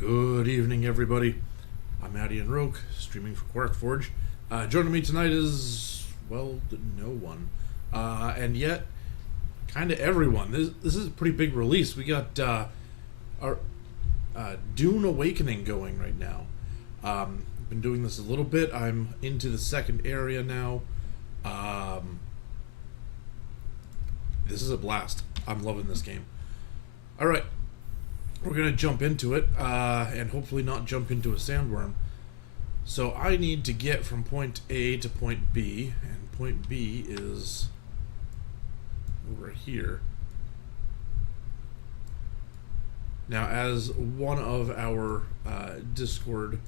Good evening, everybody. I'm Addy and Roke, streaming for Quarkforge. Joining me tonight is, well, no one. And yet, kind of everyone. This is a pretty big release. We got our Dune Awakening going right now. Been doing this a little bit. I'm into the second area now. This is a blast. I'm loving this game. Alright, we're going to jump into it, and hopefully not jump into a sandworm. So I need to get from point A to point B, and point B is over here. Now, as one of our Discord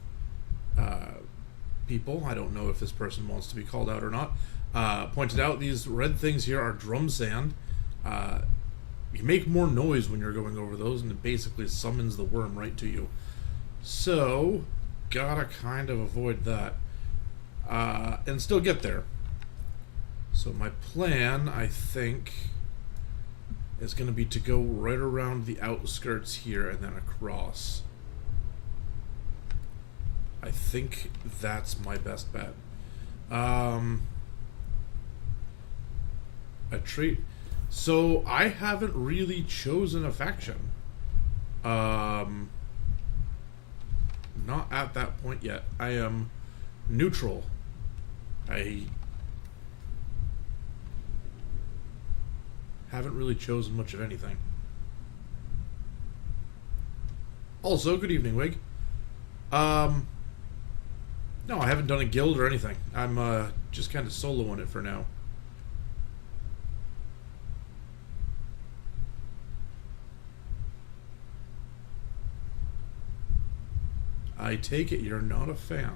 people, I don't know if this person wants to be called out or not, pointed out these red things here are drum sand. You make more noise when you're going over those, and it basically summons the worm right to you. So, gotta kind of avoid that. And still get there. So my plan, I think, is going to be to go right around the outskirts here and then across. I think that's my best bet. A trait. So I haven't really chosen a faction. Not at that point yet. I am neutral. I haven't really chosen much of anything. Also, good evening, Wig. No, I haven't done a guild or anything. I'm just kind of soloing it for now. I take it you're not a fan.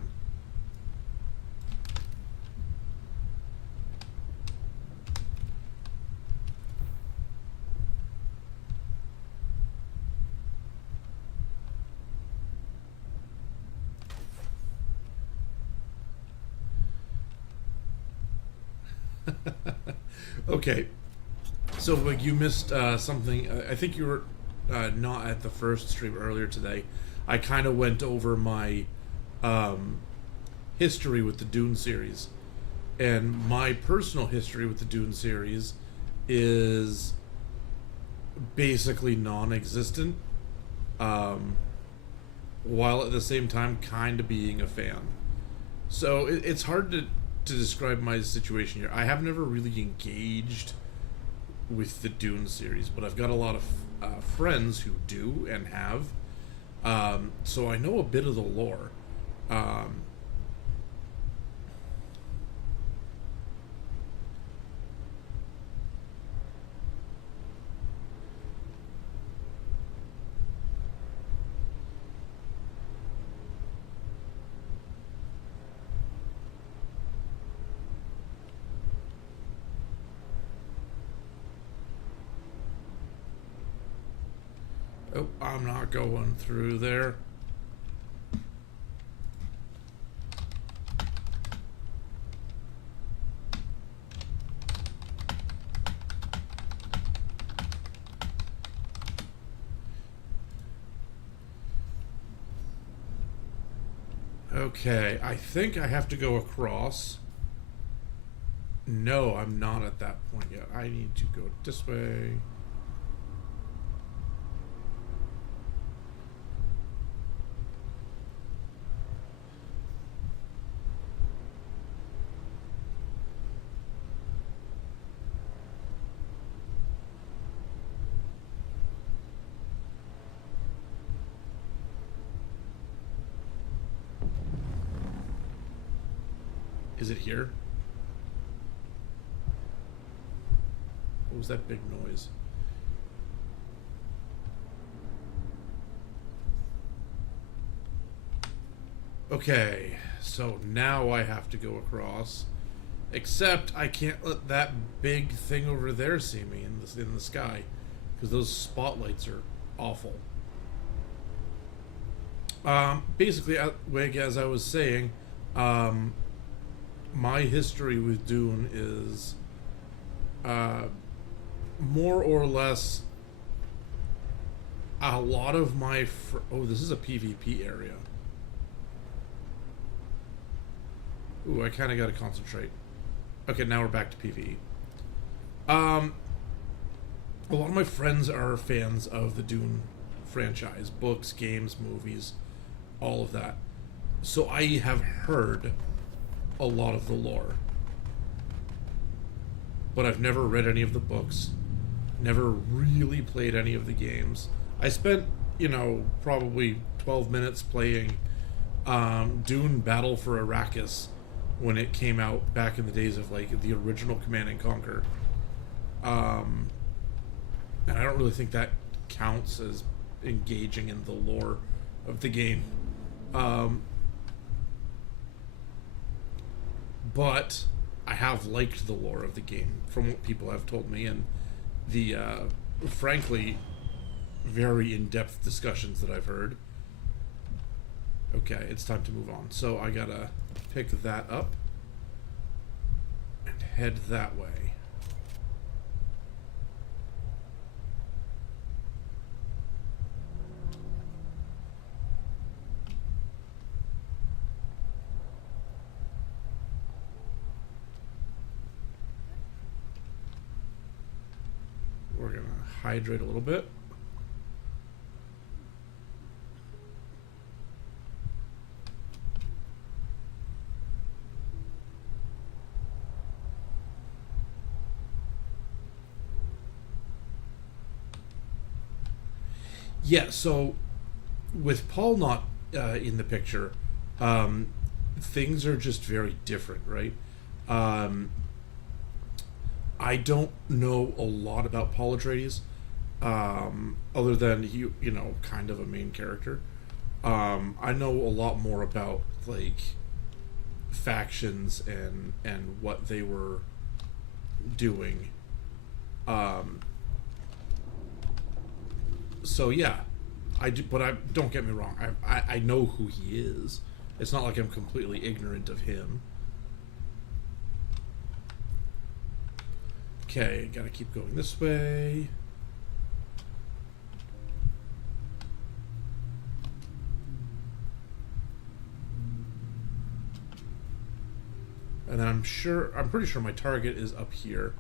Okay, so like you missed something. I think you were not at the first stream earlier today. I kind of went over my history with the Dune series, and my personal history with the Dune series is basically non-existent, while at the same time kind of being a fan. So it's hard to describe my situation here. I have never really engaged with the Dune series, but I've got a lot of friends who do and have. So I know a bit of the lore. Oh, I'm not going through there. Okay, I think I have to go across. No, I'm not at that point yet. I need to go this way. Is it here? What was that big noise? Okay, so now I have to go across. Except I can't let that big thing over there see me in the sky, because those spotlights are awful. Basically, Wig, as I was saying, my history with Dune is more or less A lot of my oh, this is a PvP area. Ooh, I kind of got to concentrate. Okay, now we're back to PvE. A lot of my friends are fans of the Dune franchise, books, games, movies, all of that. So I have heard a lot of the lore, but I've never read any of the books, never really played any of the games. I spent, probably 12 minutes playing Dune Battle for Arrakis when it came out back in the days of like the original Command and Conquer. And I don't really think that counts as engaging in the lore of the game. But I have liked the lore of the game from what people have told me, and the frankly very in-depth discussions that I've heard. Okay, it's time to move on. So I gotta pick that up and head that way. We're gonna hydrate a little bit. Yeah, so with Paul not in the picture, things are just very different, right? I don't know a lot about Paul Atreides, other than he, kind of a main character. I know a lot more about like factions and what they were doing. So yeah, I do, but I don't get me wrong. I know who he is. It's not like I'm completely ignorant of him. Okay, gotta keep going this way. And then I'm pretty sure my target is up here.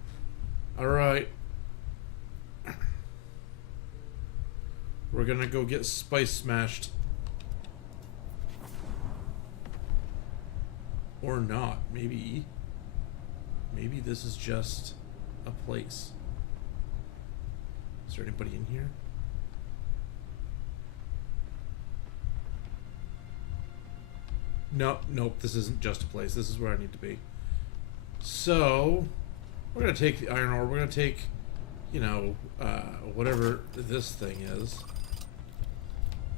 Alright. We're gonna go get spice smashed. Or not. Maybe this is just a place. Is there anybody in here? Nope, this isn't just a place. This is where I need to be. So, we're gonna take the iron ore. We're gonna take, whatever this thing is.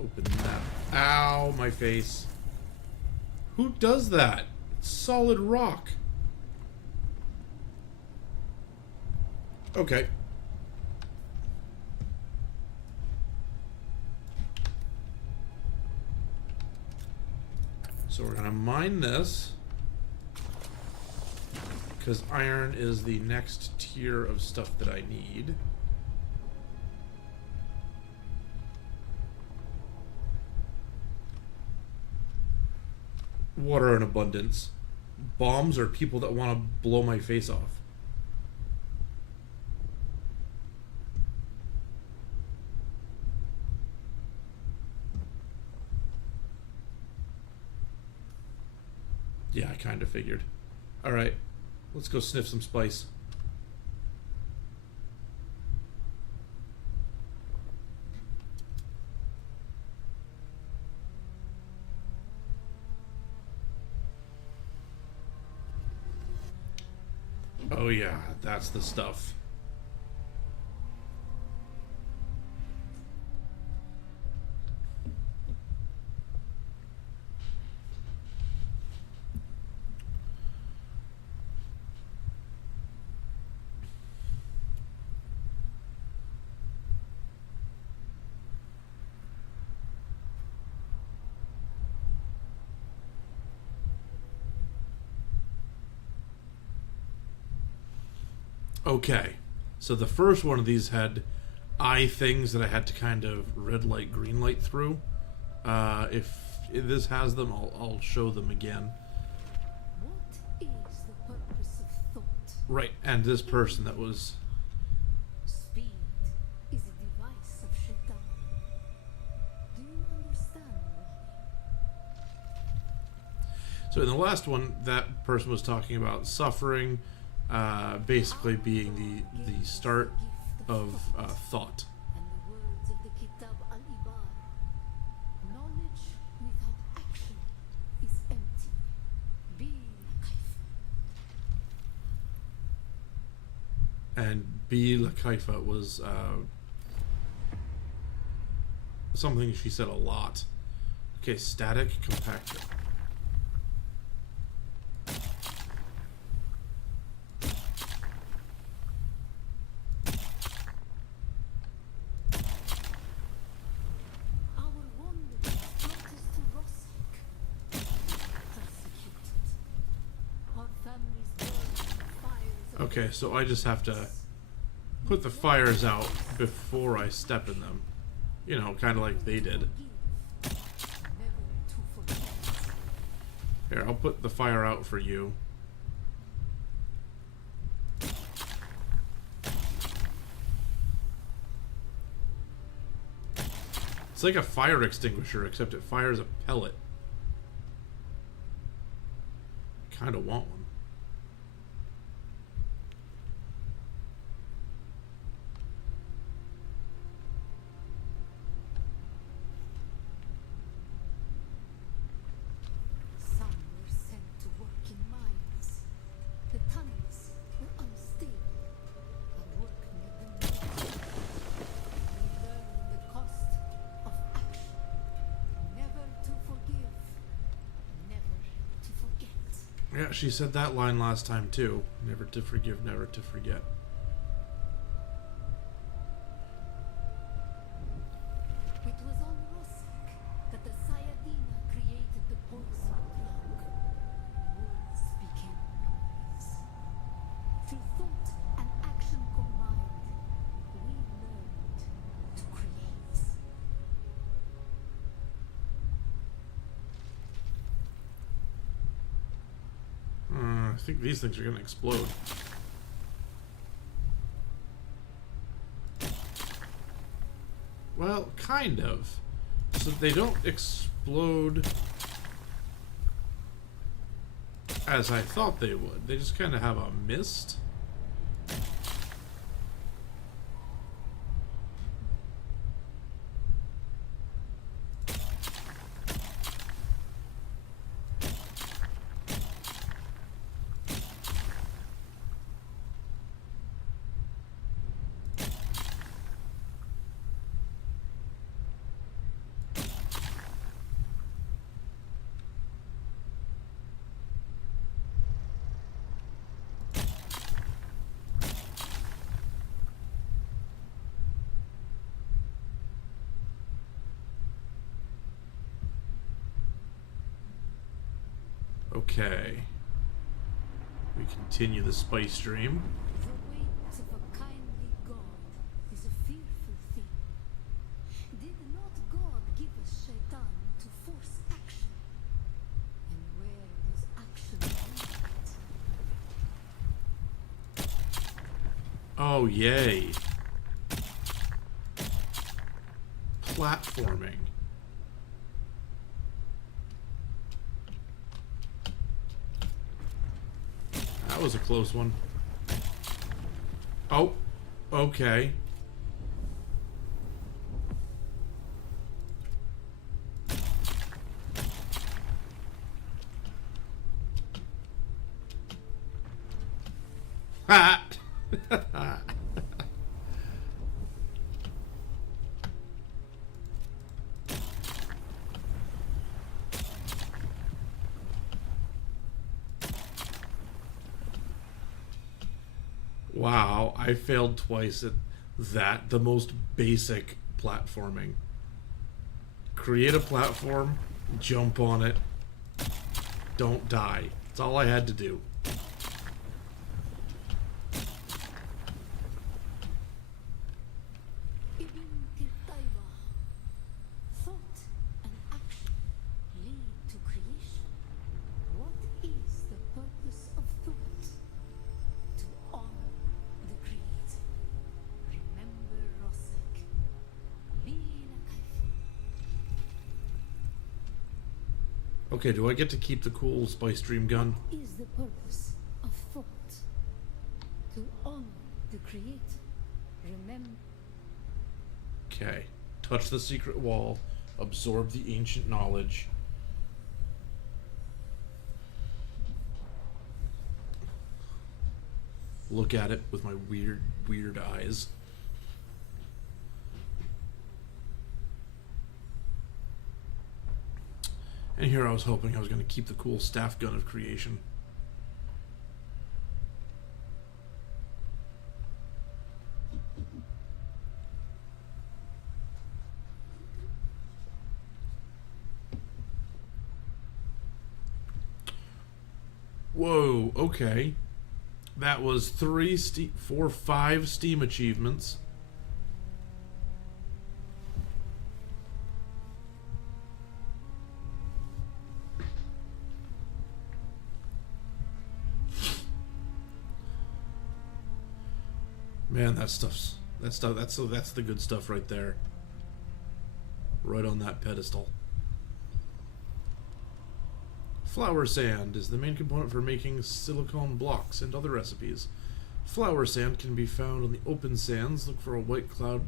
Open that. Ow, my face. Who does that? It's solid rock. Okay. So we're gonna mine this, because iron is the next tier of stuff that I need. Water in abundance. Bombs are people that want to blow my face off. Yeah, I kind of figured. Alright, let's go sniff some spice. Oh yeah, that's the stuff. Okay, so the first one of these had eye things that I had to kind of red light, green light through. If this has them, I'll show them again. What is the purpose of thought? Right, and this person that was... Speed is a device of Shaitan. Do you understand why? So in the last one, that person was talking about suffering, basically being the start of thought. And the words of the Kitab al-Ibar. Knowledge without action is empty. Be kaifa. And Bi Lakaifa was something she said a lot. Okay, static compactor. Our wanderers brought us to Rosek. Persecuted. Our families burned in fires of Okay, so I just have to put the fires out before I step in them. You know, kind of like they did. never to forget. Here, I'll put the fire out for you. It's like a fire extinguisher, except it fires a pellet. Kind of want one. Some were sent to work in mines. The tunnels were unstable. Our work made them nervous. We learned the cost of action. Never to forgive. Never to forget. Yeah, she said that line last time too. Never to forgive, never to forget. It was on Rosek that the Sayadina created the poison plug. Words became memories. Through thought and action combined, we learned to create. I think these things are gonna explode. Well, kind of. So they don't explode as I thought they would. They just kind of have a mist. Okay. We continue the spice stream. The weight of a kindly God is a fearful thing. Did not God give us Shaitan to force action? And where does action lead? Oh, yay. Platforming. That was a close one. Oh, okay. Ha! Wow, I failed twice at that. The most basic platforming. Create a platform, jump on it, don't die. That's all I had to do. Okay, do I get to keep the cool Spice Dream gun? What is the purpose of thought? To honor the Creator. Remember. Okay. Touch the secret wall. Absorb the ancient knowledge. Look at it with my weird eyes. And here I was hoping I was going to keep the cool staff gun of creation. Whoa, okay. That was 5 Steam achievements. Man, that's the good stuff right there. Right on that pedestal. Flower sand is the main component for making silicone blocks and other recipes. Flower sand can be found on the open sands. Look for a white cloud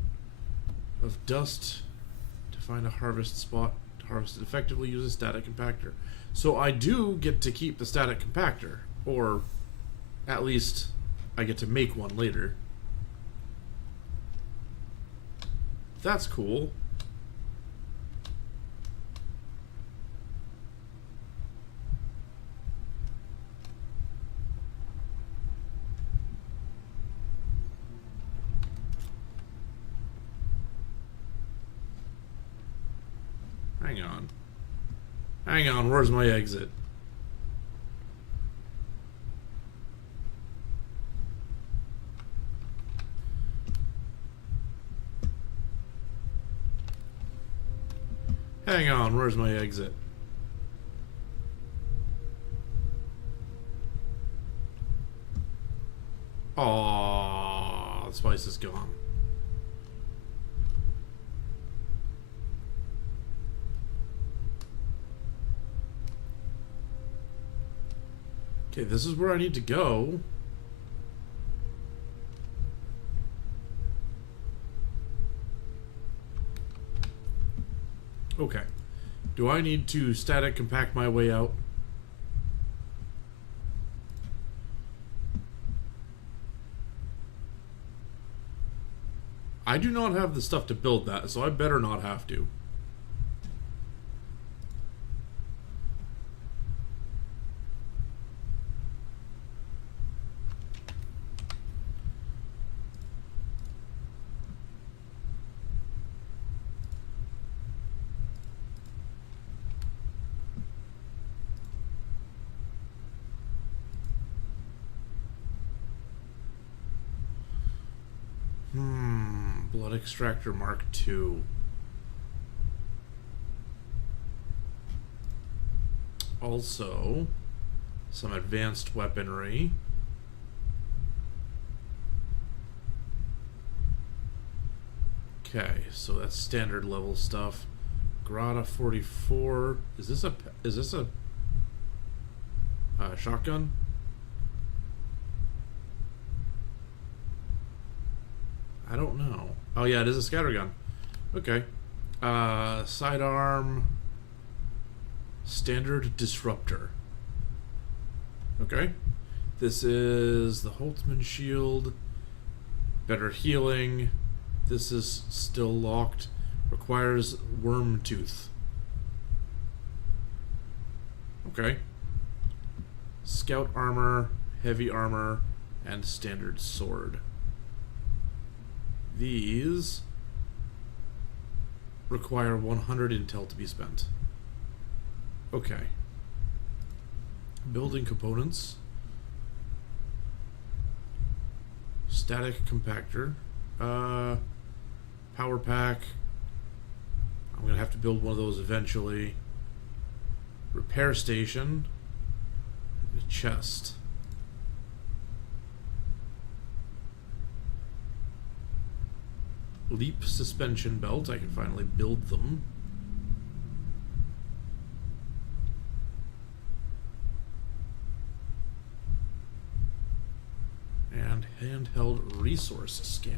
of dust to find a harvest spot. To harvest it effectively, use a static compactor. So I do get to keep the static compactor, or at least I get to make one later. That's cool. Hang on, where's my exit? Hang on, where's my exit? Aww, the spice is gone. Okay, this is where I need to go. Okay. Do I need to static compact my way out? I do not have the stuff to build that, so I better not have to. Blood Extractor Mark II. Also, some advanced weaponry. Okay, so that's standard level stuff. Grata 44. Is this a shotgun? I don't know. Oh yeah, it is a scattergun. Okay. Sidearm. Standard disruptor. Okay. This is the Holtzman shield. Better healing. This is still locked. Requires worm tooth. Okay. Scout armor, heavy armor, and standard sword. These require 100 intel to be spent. Okay. Building components. Static compactor. Power pack. I'm going to have to build one of those eventually. Repair station. And a chest. Leap suspension belt. I can finally build them. Handheld resource scanner.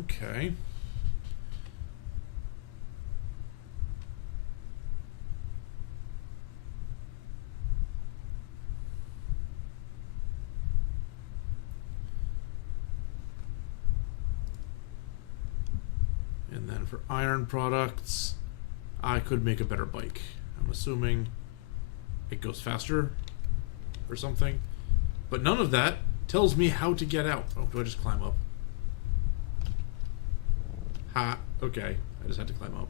Okay. And then for iron products, I could make a better bike. I'm assuming it goes faster or something. But none of that tells me how to get out. Oh, do I just climb up? Ha, okay. I just had to climb up.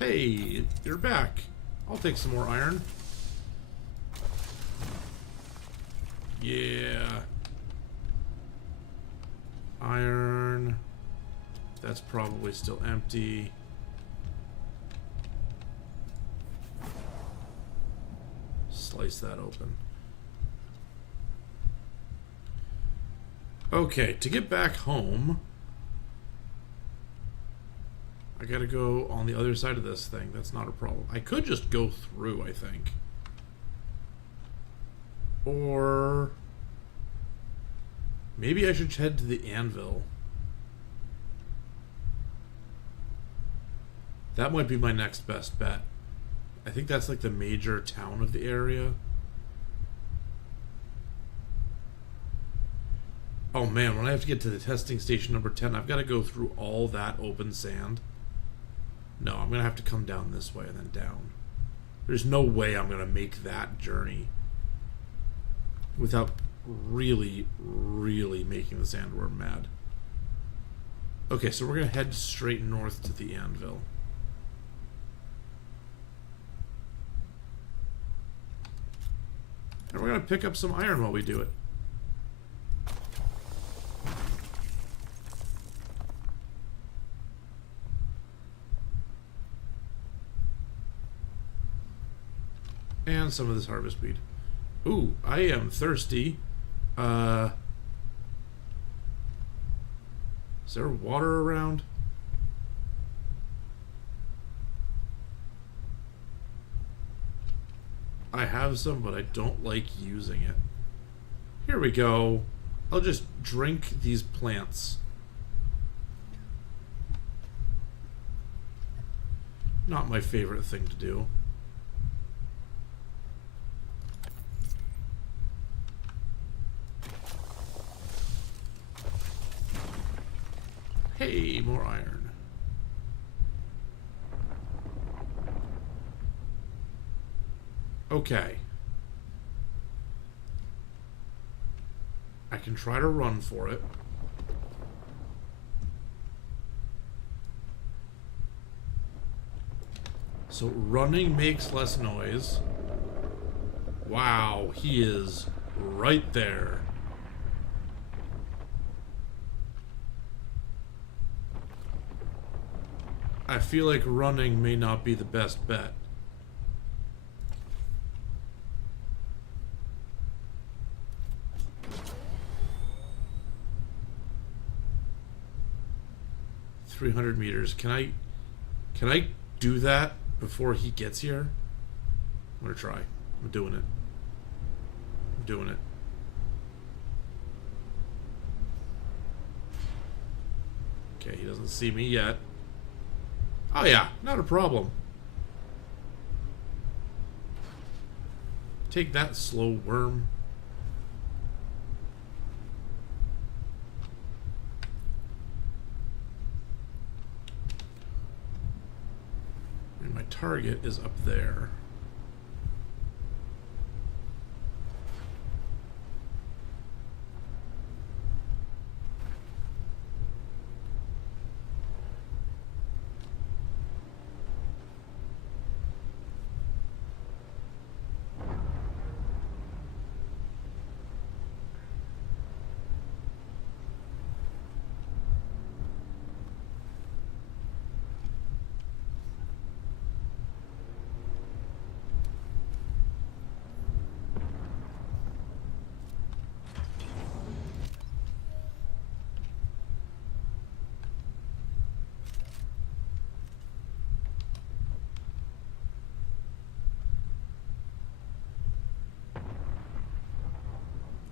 Hey, you're back. I'll take some more iron. Yeah. Iron. That's probably still empty. Slice that open. Okay, to get back home, I gotta go on the other side of this thing. That's not a problem. I could just go through, I think. Or maybe I should head to the anvil. That might be my next best bet. I think that's like the major town of the area. Oh man, when I have to get to the testing station number 10, I've got to go through all that open sand. No, I'm going to have to come down this way and then down. There's no way I'm going to make that journey without really, really making the sandworm mad. Okay, so we're going to head straight north to the anvil. And we're going to pick up some iron while we do it. And some of this harvest weed. Ooh, I am thirsty. Is there water around? I have some, but I don't like using it. Here we go. I'll just drink these plants. Not my favorite thing to do. Hey, more iron. Okay. I can try to run for it. So running makes less noise. Wow, he is right there. I feel like running may not be the best bet. "300 meters. Can I do that before he gets here? I'm gonna try. I'm doing it. I'm doing it. Okay, he doesn't see me yet. Oh yeah, not a problem. Take that, slow worm. And my target is up there.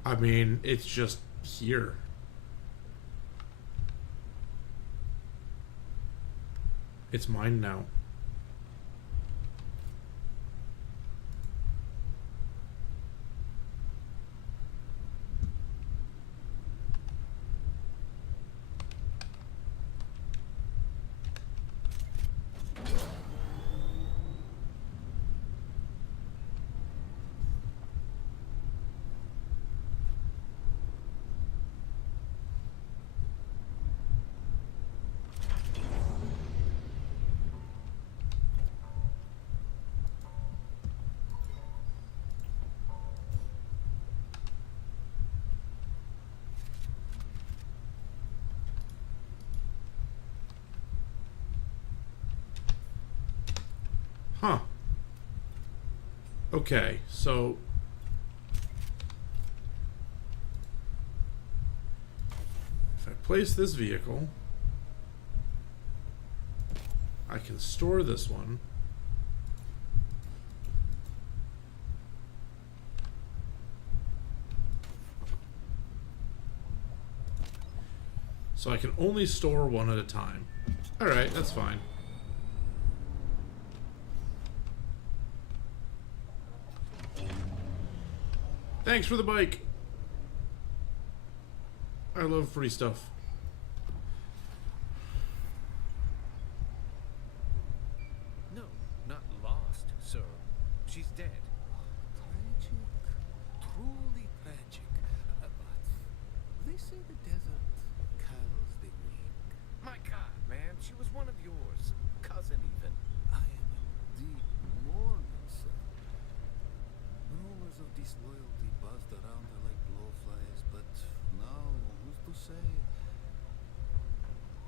I mean, it's just here. It's mine now. Huh. Okay, so if I place this vehicle, I can store this one. So I can only store one at a time. Alright, that's fine. Thanks for the bike. I love free stuff. No, not lost, sir. She's dead. Tragic. Truly tragic. But they say the desert calls the weak. My God, man, she was one of yours. Cousin, even. I am in deep mourning, sir. Rumors of disloyalty buzzed around her like blowflies, but now, who's to say?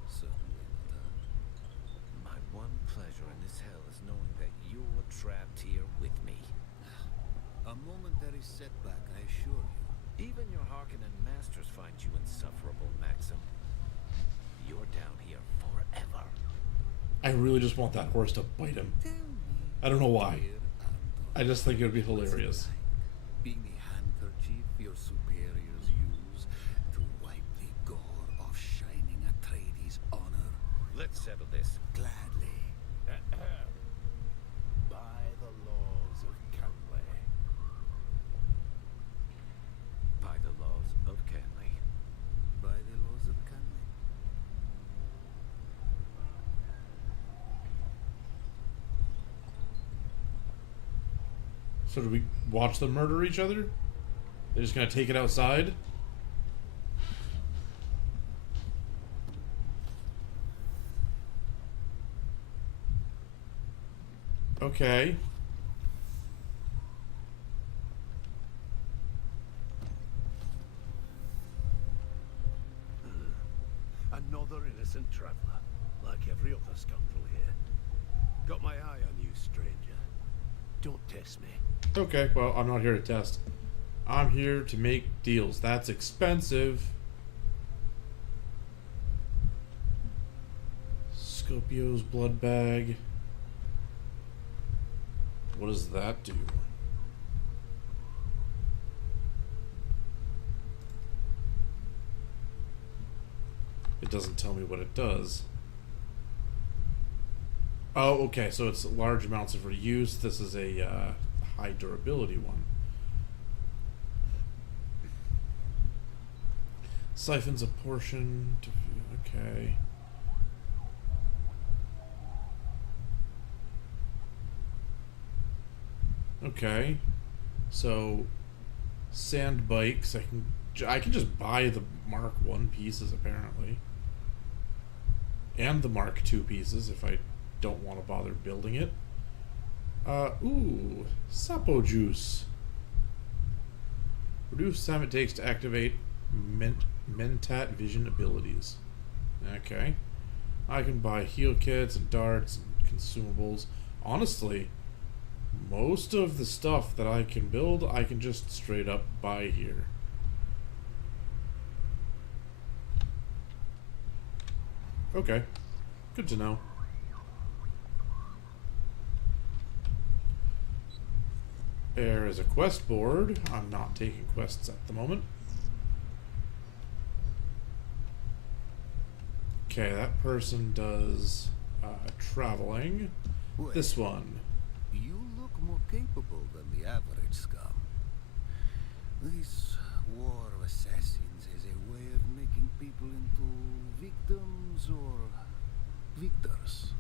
Certainly not her. My one pleasure in this hell is knowing that you're trapped here with me. A momentary setback, I assure you. Even your Harkonnen masters find you insufferable, Maxim. You're down here forever. I really just want that horse to bite him. Tell me, I don't know why. dear Andor, I just think it would be what's it hilarious. like being the handkerchief your superiors use to wipe the gore of shining Atreides' honor? Let's settle this. Gladly. By the laws of Canley. By the laws of Canley. By the laws of Canley. So do we watch them murder each other? They're just gonna take it outside? Okay. Another innocent traveler, like every other scoundrel here. Got my eye on you, stranger. Don't test me. Okay, well, I'm not here to test. I'm here to make deals. That's expensive. Scopio's blood bag. What does that do? It doesn't tell me what it does. Oh, okay, so it's large amounts of reuse. This is a high durability one. Siphons a portion to... Okay. Okay. So, sand bikes. I can just buy the Mark 1 pieces, apparently. And the Mark 2 pieces, if I don't want to bother building it. Ooh, Sapo juice. Reduce time it takes to activate Mentat vision abilities. Okay. I can buy heal kits and darts and consumables. Honestly, most of the stuff that I can build, I can just straight up buy here. Okay. Good to know. There is a quest board. I'm not taking quests at the moment. Okay, that person does traveling. Wait, This one. you look more capable than the average scum. This war of assassins is a way of making people into victims or victors.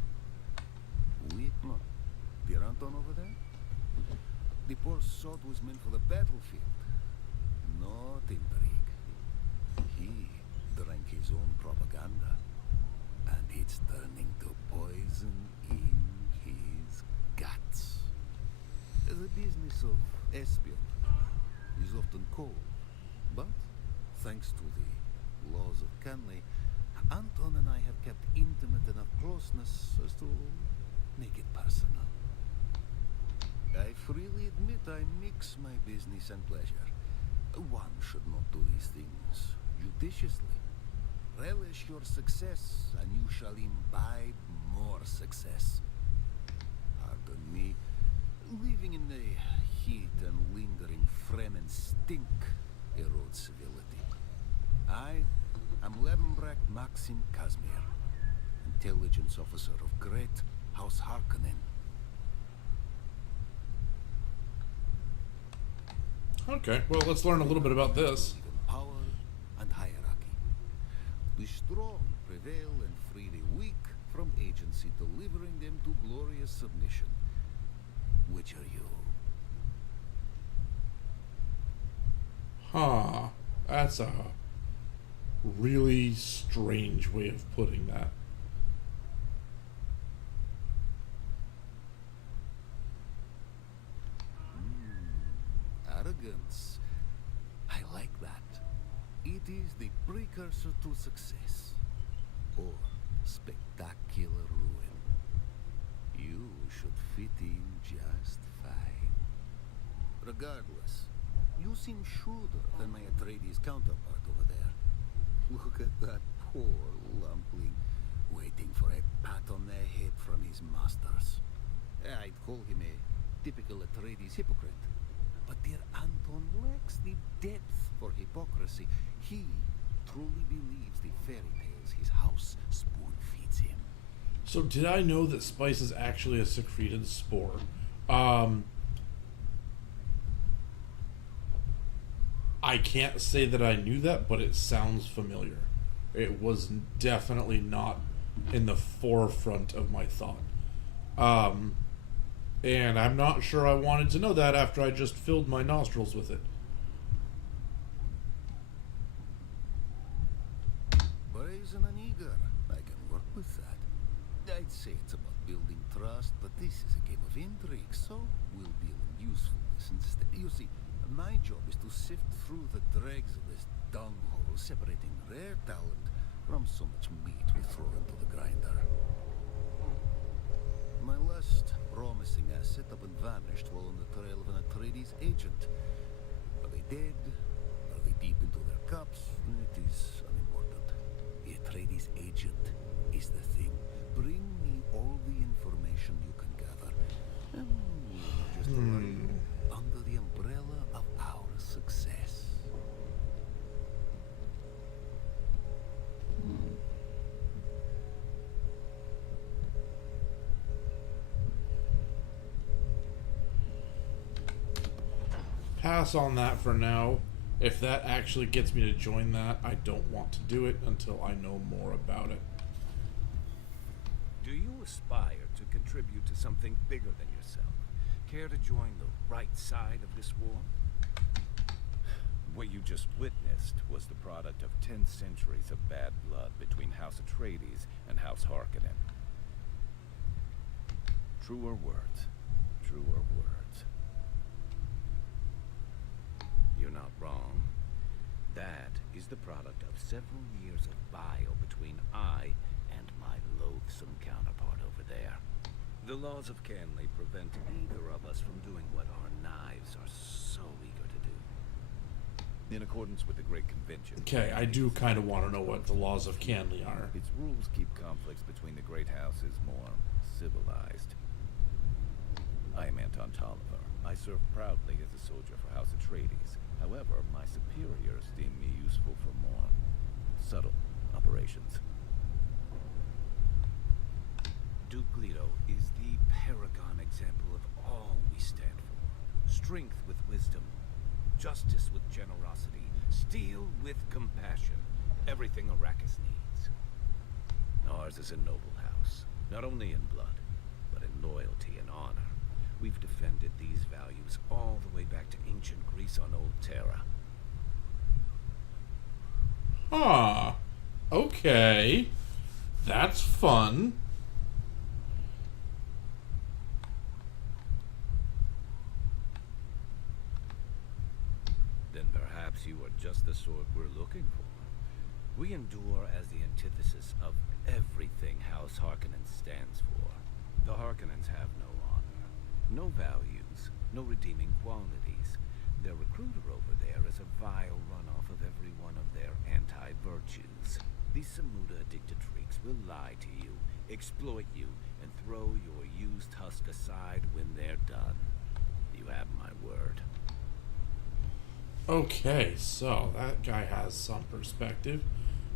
Wait, no. The Anton over there? The poor sod was meant for the battlefield, not intrigue. He drank his own propaganda, and it's turning to poison in his guts. The business of espionage is often cold, but thanks to the laws of Canley, Anton and I have kept intimate enough closeness as to make it personal. I freely admit I mix my business and pleasure. One should not do these things judiciously. Relish your success, and you shall imbibe more success. Pardon me, living in the heat and lingering Fremen stink erodes civility. I am Levenbrecht Maxim Kazmir, intelligence officer of Great House Harkonnen. Okay, well, let's learn a little bit about this. Even power and hierarchy. The strong prevail and free the weak from agency, delivering them to glorious submission. Which are you? Huh. That's a really strange way of putting that. Arrogance. I like that. It is the precursor to success. Or spectacular ruin. You should fit in just fine. Regardless, you seem shrewder than my Atreides counterpart over there. Look at that poor lumpling, waiting for a pat on the head from his masters. I'd call him a typical Atreides hypocrite. But dear Anton lacks the depth for hypocrisy. He truly believes the fairy tales his house spoon feeds him. So did I know that spice is actually a secreted spore? I can't say that I knew that, but it sounds familiar. It was definitely not in the forefront of my thought. And I'm not sure I wanted to know that after I just filled my nostrils with it. Brazen and eager. I can work with that. I'd say it's about building trust, but this is a game of intrigue, so we'll deal in usefulness instead. You see, my job is to sift through the dregs of this dunghole, separating rare talent from so much meat we throw into the grinder. My last promising asset up and vanished while on the trail of an Atreides agent. Are they dead? Are they deep into their cups? It is unimportant. The Atreides agent is the thing. Bring me all the information you can gather. And we'll just arrive under the umbrella of our success. Pass on that for now. If that actually gets me to join that, I don't want to do it until I know more about it. Do you aspire to contribute to something bigger than yourself? Care to join the right side of this war? What you just witnessed was the product of 10 centuries of bad blood between House Atreides and House Harkonnen. Truer words. Truer words. You're not wrong. That is the product of several years of bile between I and my loathsome counterpart over there. The laws of Canley prevent either of us from doing what our knives are so eager to do. In accordance with the Great Convention... Okay, I do kind of want to know what the laws of Canley are. Its rules keep conflicts between the great houses more civilized. I am Anton Tolliver, I serve proudly as a soldier for House Atreides. However, my superiors deem me useful for more subtle operations. Duke Leto is the paragon example of all we stand for. Strength with wisdom, justice with generosity, steel with compassion. Everything Arrakis needs. Ours is a noble house, not only in blood, but in loyalty and honor. We've defended these values all the way back to ancient Greece on Old Terra. Ah, okay. That's fun. Then perhaps you are just the sort we're looking for. We endure as the antithesis of everything House Harkonnen stands for. The Harkonnens have no honor, no values, no redeeming qualities. Their recruiter over there is a vile runoff of every one of their anti-virtues. These Samuda-addicted freaks will lie to you, exploit you, and throw your used husk aside when they're done. You have my word. Okay, so that guy has some perspective.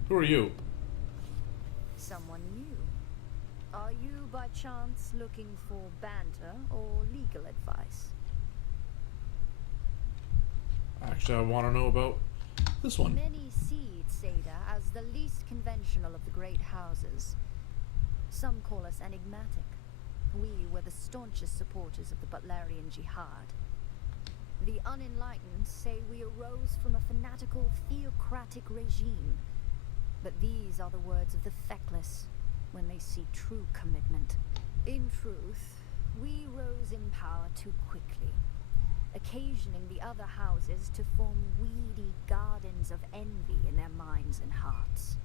Who are you? Someone new. Are you by chance looking for banter or legal advice? Actually, I want to know about this one. Many see Seda as the least conventional of the great houses. Some call us enigmatic. We were the staunchest supporters of the Butlerian Jihad. The unenlightened say we arose from a fanatical, theocratic regime. But these are the words of the feckless when they see true commitment. In truth, we rose in power too quickly, occasioning the other houses to form weedy gardens of envy in their minds and hearts.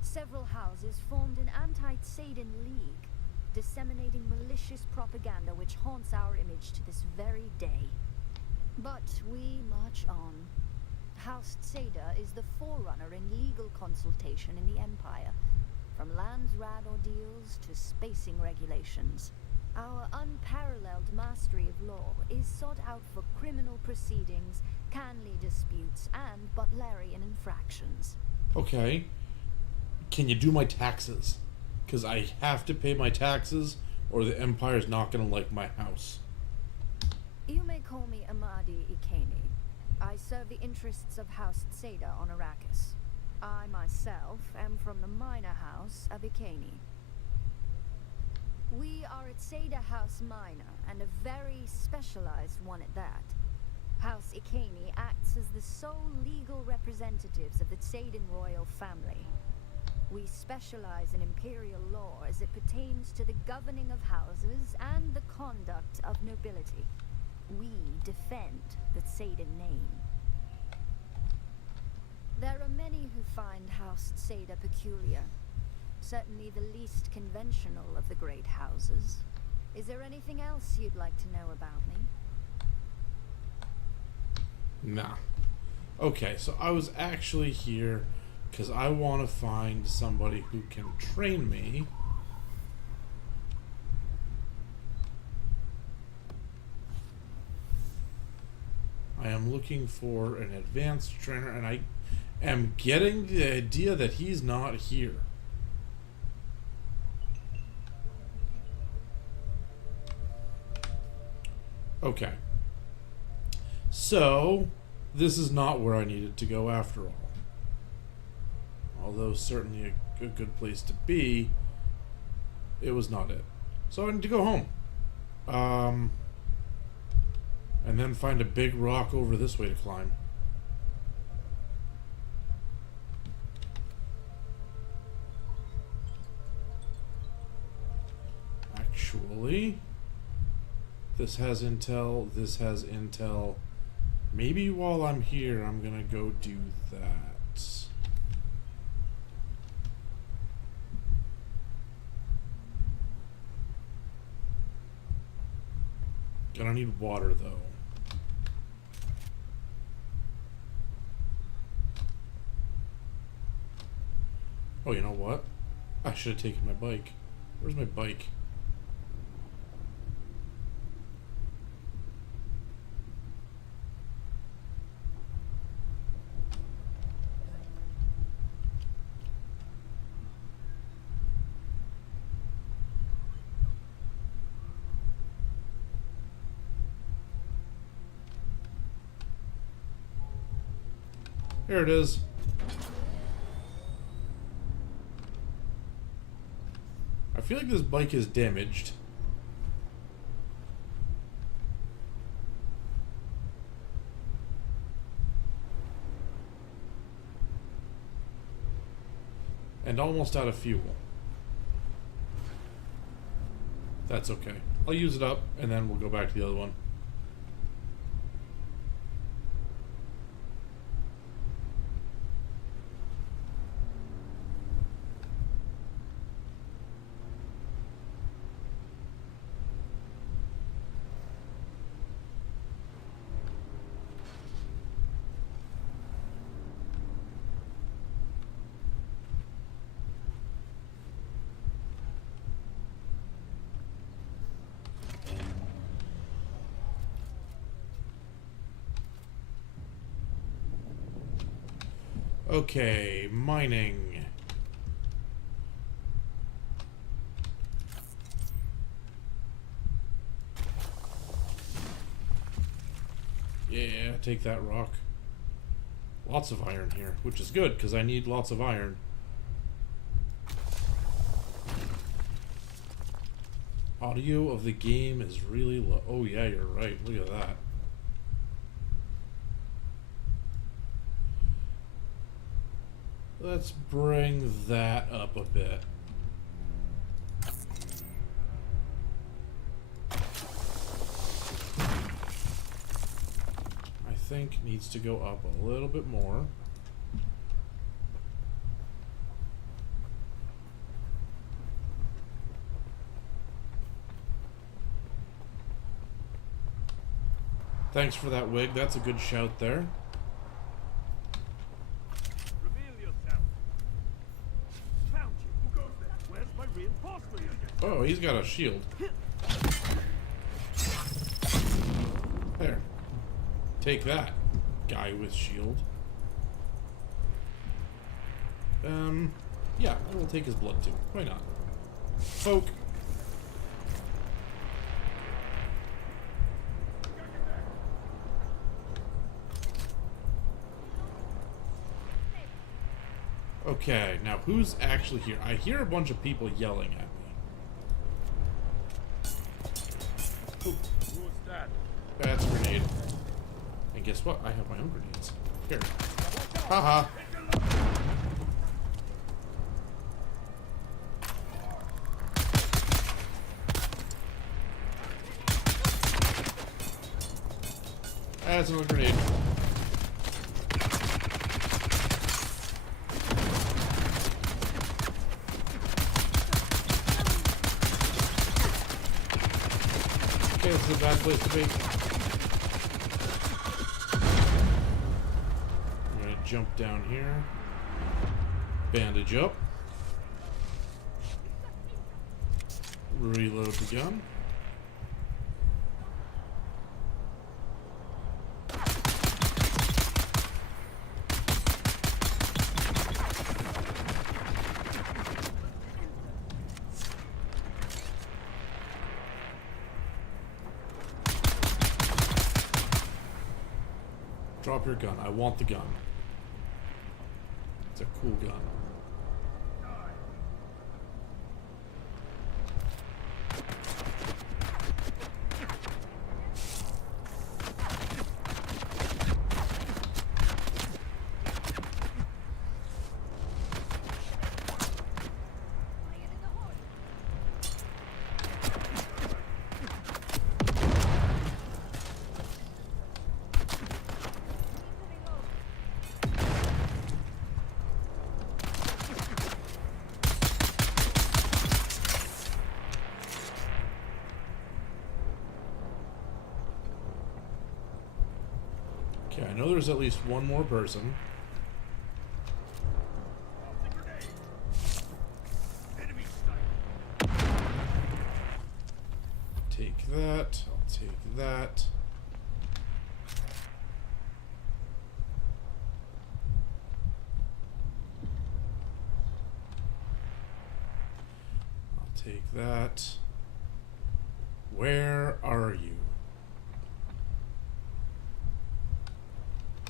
Several houses formed an anti-Tsaden league, disseminating malicious propaganda which haunts our image to this very day. But we march on. House Seda is the forerunner in legal consultation in the Empire, from lands-rad ordeals to spacing regulations. Our unparalleled mastery of law is sought out for criminal proceedings, Canley disputes, and Butlerian infractions. Okay. Can you do my taxes? Because I have to pay my taxes, or the Empire's not going to like my house. You may call me Amadi Ikeni. I serve the interests of House Seda on Arrakis. I myself am from the minor house of Ikeni. We are at Seda House Minor, and a very specialized one at that. House Ikeni acts as the sole legal representatives of the Tsaden royal family. We specialize in imperial law as it pertains to the governing of houses and the conduct of nobility. We defend the Tsaden name. There are many who find House Seda peculiar. Certainly the least conventional of the great houses. Is there anything else you'd like to know about me? Nah. Okay, so I was actually here because I want to find somebody who can train me. I am looking for an advanced trainer, and I am getting the idea that he's not here. Okay. So, this is not where I needed to go after all. Although certainly a good place to be, it was not it. So I need to go home. And then find a big rock over this way to climb. Actually, this has intel, this has intel. Maybe while I'm here, I'm gonna go do that. Gonna need water though. Oh, you know what? I should have taken my bike. Where's my bike? Here it is. I feel like this bike is damaged. And almost out of fuel. That's okay. I'll use it up, and then we'll go back to the other one. Okay, mining. Yeah, take that rock. Lots of iron here, which is good because I need lots of iron. Audio of the game is really low. Oh yeah, you're right. Look at that. Let's bring that up a bit. I think needs to go up a little bit more. Thanks for that wig. That's a good shout there. Oh, he's got a shield. There. Take that, guy with shield. Yeah, I will take his blood too. Why not? Poke. Okay, now who's actually here? I hear a bunch of people yelling at me. Ooh. Who's that? That's a grenade. And guess what? I have my own grenades. Here. Haha. That's another grenade. Okay, this is a bad place to be. I'm gonna jump down here. Bandage up. Reload the gun. Drop your gun. I want the gun. It's a cool gun. Okay, I know there's at least one more person. Take that. I'll take that. I'll take that. Where are you?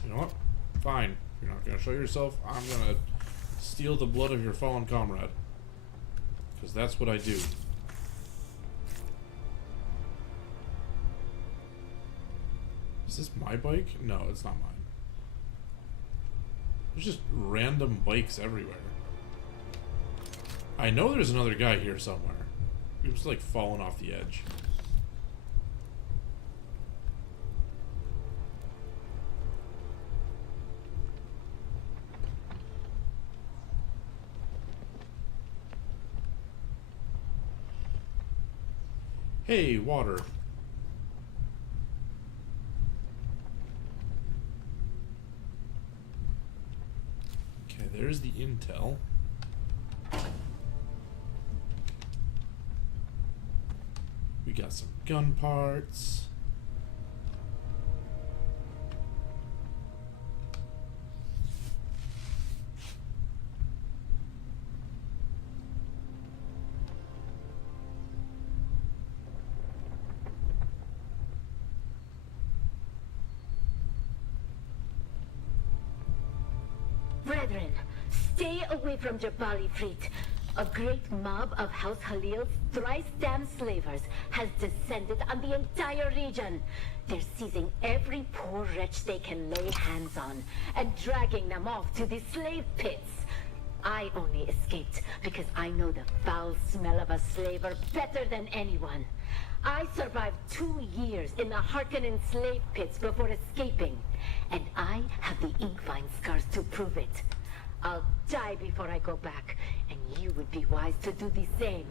You know what? Fine. You're not gonna show yourself. I'm gonna steal the blood of your fallen comrade. Because that's what I do. Is this my bike? No, it's not mine. There's just random bikes everywhere. I know there's another guy here somewhere. He was like falling off the edge. Hey, water. Okay, there's the intel. We got some gun parts. Brethren, stay away from Jabali fleet. A great mob of House Halil's thrice-damned slavers has descended on the entire region. They're seizing every poor wretch they can lay hands on and dragging them off to the slave pits. I only escaped because I know the foul smell of a slaver better than anyone. I survived 2 years in the Harkonnen slave pits before escaping, and I have the Inkvine scars to prove it. I'll die before I go back, and you would be wise to do the same.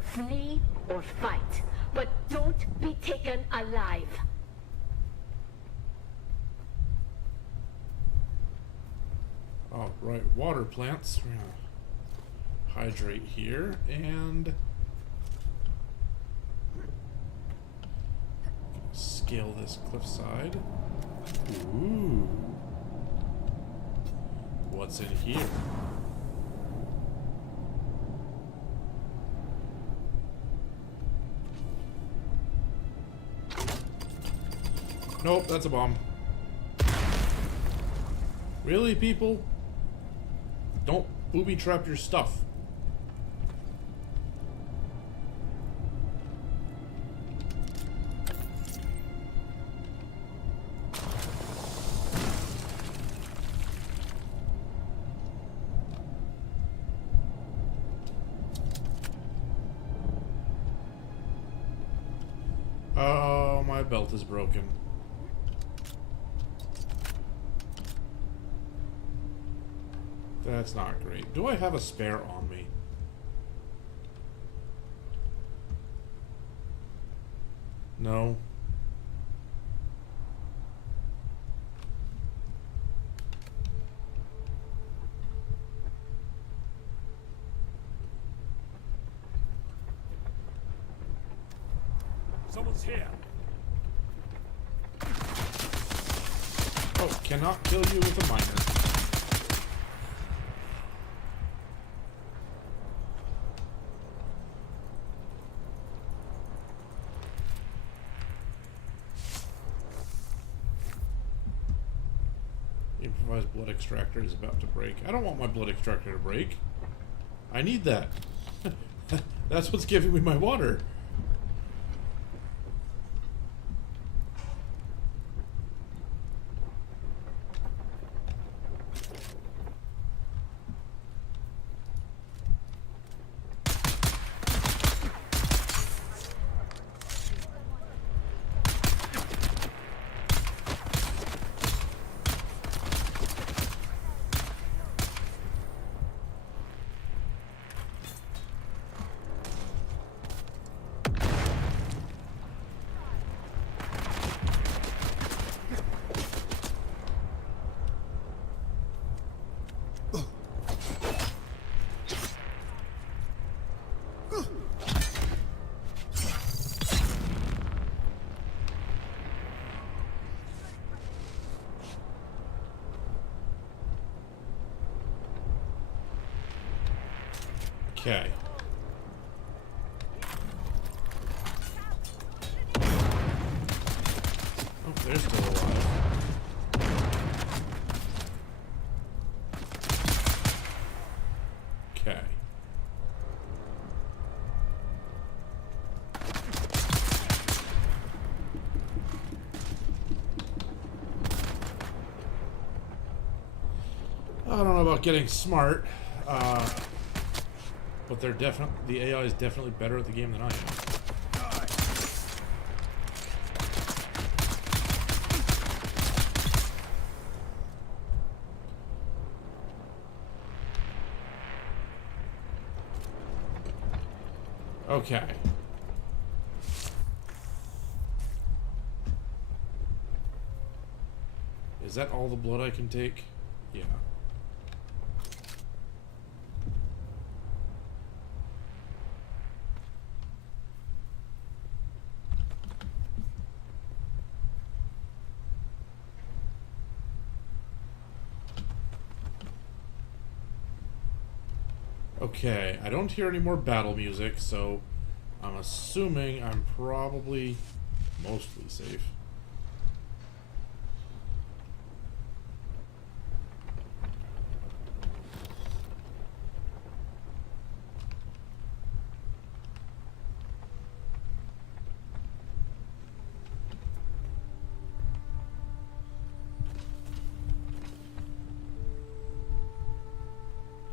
Flee or fight, but don't be taken alive. Oh, right, water plants. We're gonna hydrate here, and scale this cliffside. Ooh. What's in here? Nope, that's a bomb. Really, people? Don't booby trap your stuff. Oh, my belt is broken. That's not great. Do I have a spare on me? No. Someone's here. Oh, cannot kill you with a miner. Improvised blood extractor is about to break. I don't want my blood extractor to break. I need that. That's what's giving me my water. Okay. Oh, they're still alive. I don't know about getting smart, but they're definitely, the AI is definitely better at the game than I am. Okay. Is that all the blood I can take? Yeah. Okay, I don't hear any more battle music, so I'm assuming I'm probably mostly safe.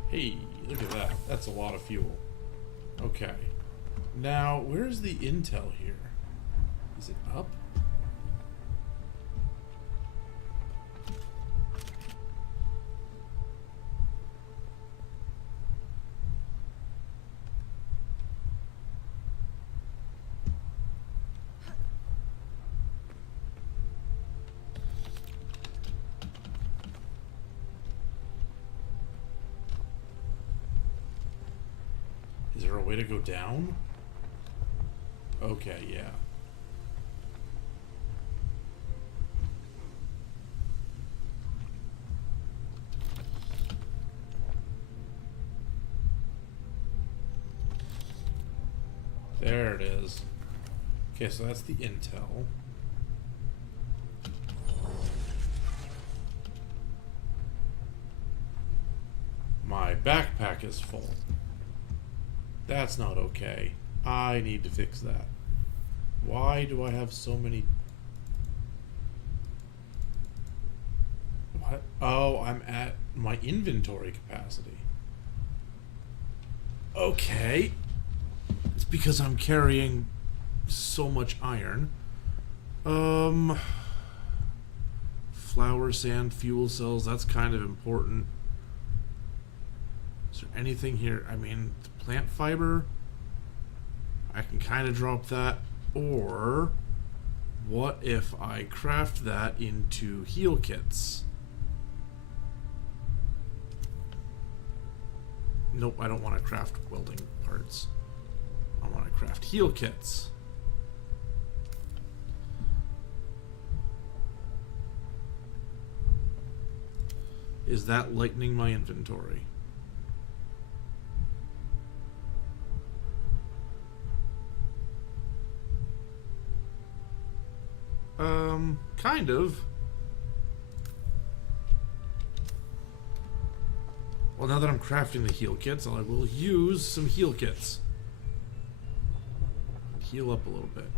Hey, look at that. That's a lot of fuel. Okay. Now, where's the intel here? Is it up? Is there a way to go down? Okay, yeah. There it is. Okay, so that's the intel. My backpack is full. That's not okay. I need to fix that. Why do I have so many... What? Oh, I'm at my inventory capacity. Okay. It's because I'm carrying so much iron. Flour, sand, fuel cells, that's kind of important. Is there anything here? I mean, the plant fiber, I can kind of drop that. Or what if I craft that into heal kits? Nope, I don't want to craft welding parts. I want to craft heal kits. Is that lightening my inventory? Kind of. Well, now that I'm crafting the heal kits, I will use some heal kits. Heal up a little bit.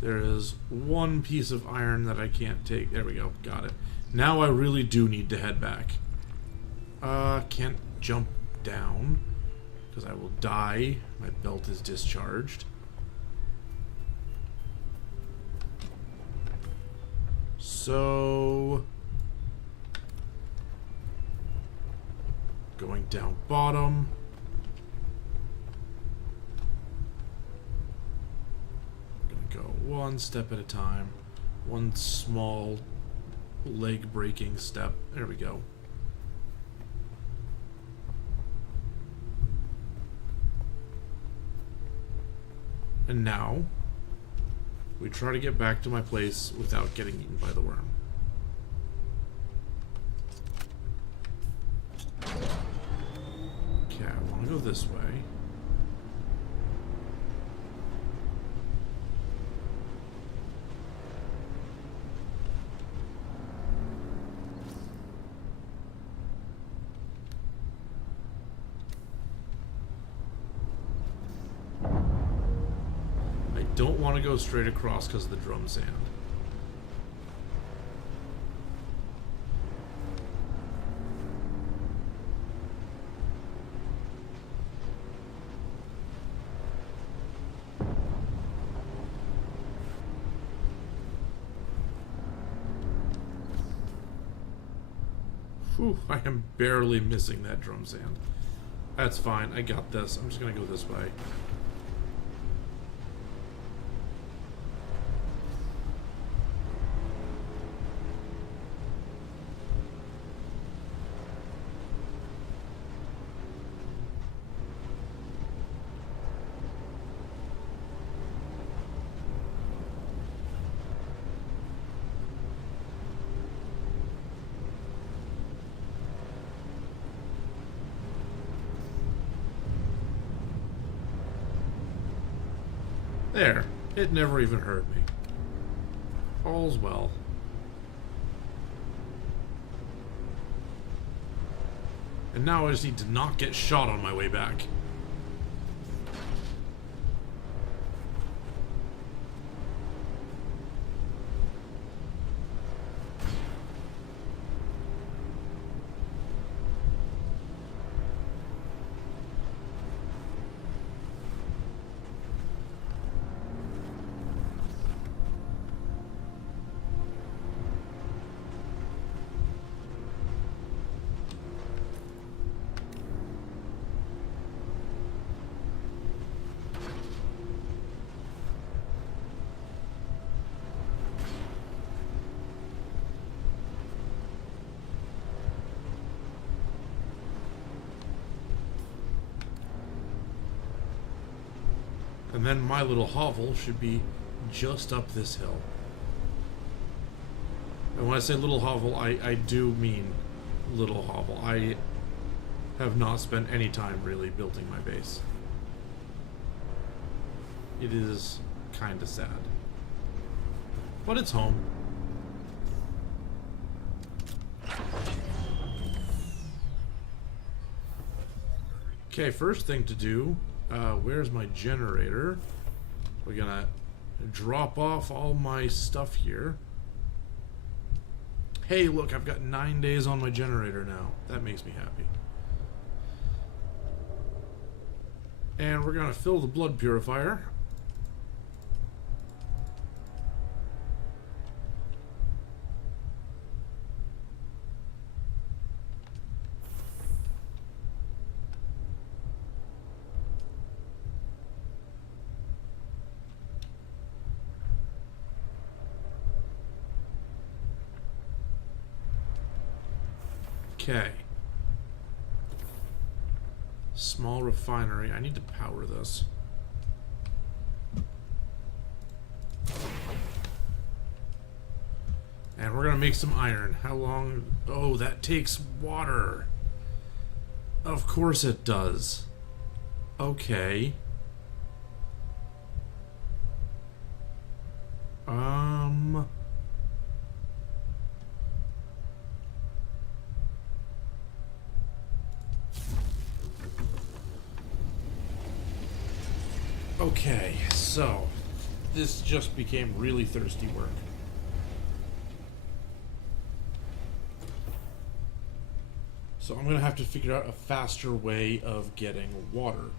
There is one piece of iron that I can't take. There we go. Got it. Now I really do need to head back. Can't jump down because I will die. My belt is discharged. So going down bottom. I'm gonna go one step at a time. One small leg breaking step. There we go. And now, we try to get back to my place without getting eaten by the worm. Okay, I want to go this way. I don't want to go straight across because of the drum sand. Whew, I am barely missing that drum sand. That's fine, I got this. I'm just gonna go this way. There. It never even hurt me. All's well. And now I just need to not get shot on my way back. And then my little hovel should be just up this hill. And when I say little hovel, I do mean little hovel. I have not spent any time really building my base. It is kind of sad. But it's home. Okay, first thing to do, where's my generator? We're gonna drop off all my stuff here. Hey, look, I've got 9 days on my generator now. That makes me happy. And we're gonna fill the blood purifier. Okay. Small refinery. I need to power this. And we're gonna make some iron. How long? Oh, that takes water. Of course it does. Okay. Okay, so this just became really thirsty work. So I'm gonna have to figure out a faster way of getting water.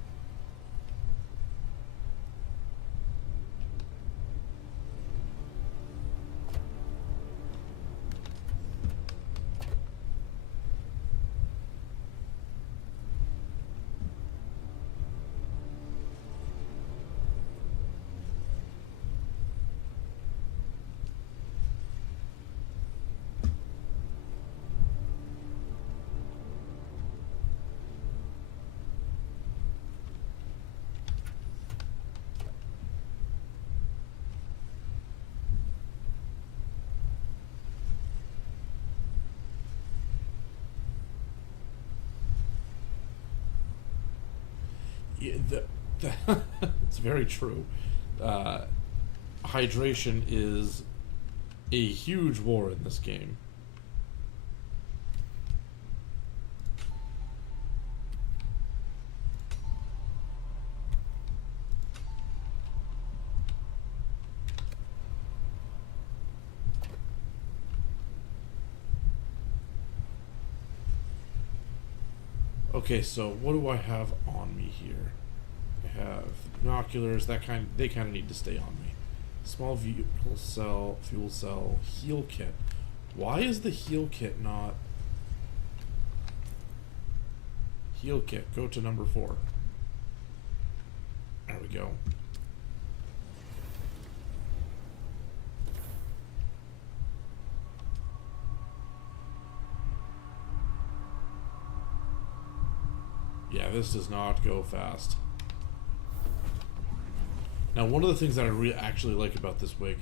Yeah, it's very true. Hydration is a huge war in this game. Okay, so what do I have on me here? I have binoculars. They kind of need to stay on me. Small vehicle cell, fuel cell, heal kit. Why is the heal kit not? Heal kit. Go to number 4. There we go. Yeah, this does not go fast. Now, one of the things that I actually like about this wig,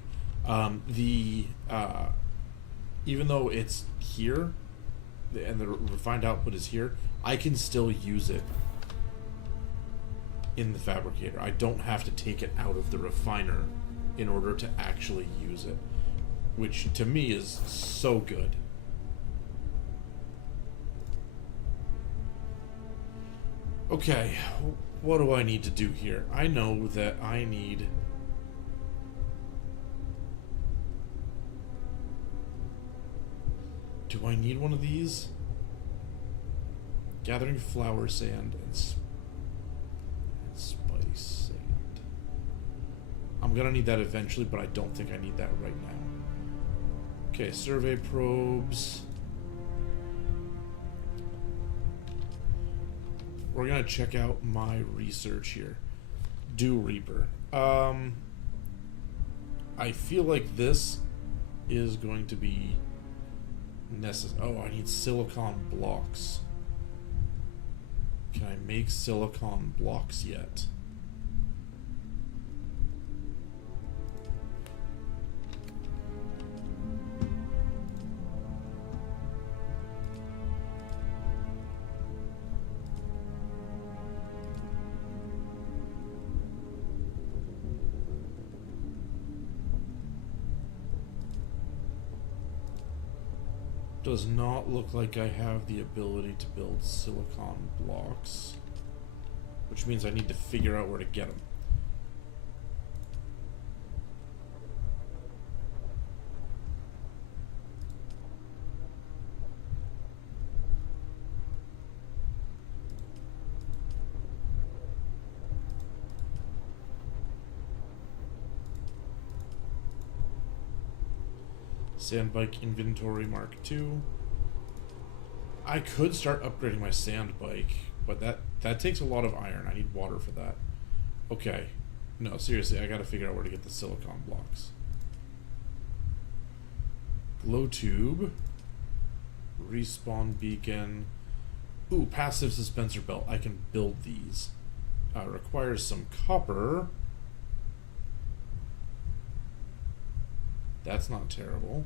even though it's here, and the refined output is here, I can still use it in the fabricator. I don't have to take it out of the refiner in order to actually use it, which to me is so good. Okay, what do I need to do here? I know that I need... Do I need one of these? Gathering flower sand and spice sand. I'm gonna need that eventually, but I don't think I need that right now. Okay, survey probes. We're gonna check out my research here. Dew Reaper. I feel like this is going to be necessary. Oh, I need silicon blocks. Can I make silicon blocks yet? Does not look like I have the ability to build silicon blocks, which means I need to figure out where to get them. Sand bike inventory Mark II. I could start upgrading my sand bike, but that takes a lot of iron. I need water for that. Okay. No, seriously, I gotta figure out where to get the silicon blocks. Glow tube. Respawn beacon. Ooh, passive dispenser belt. I can build these. Requires some copper. That's not terrible.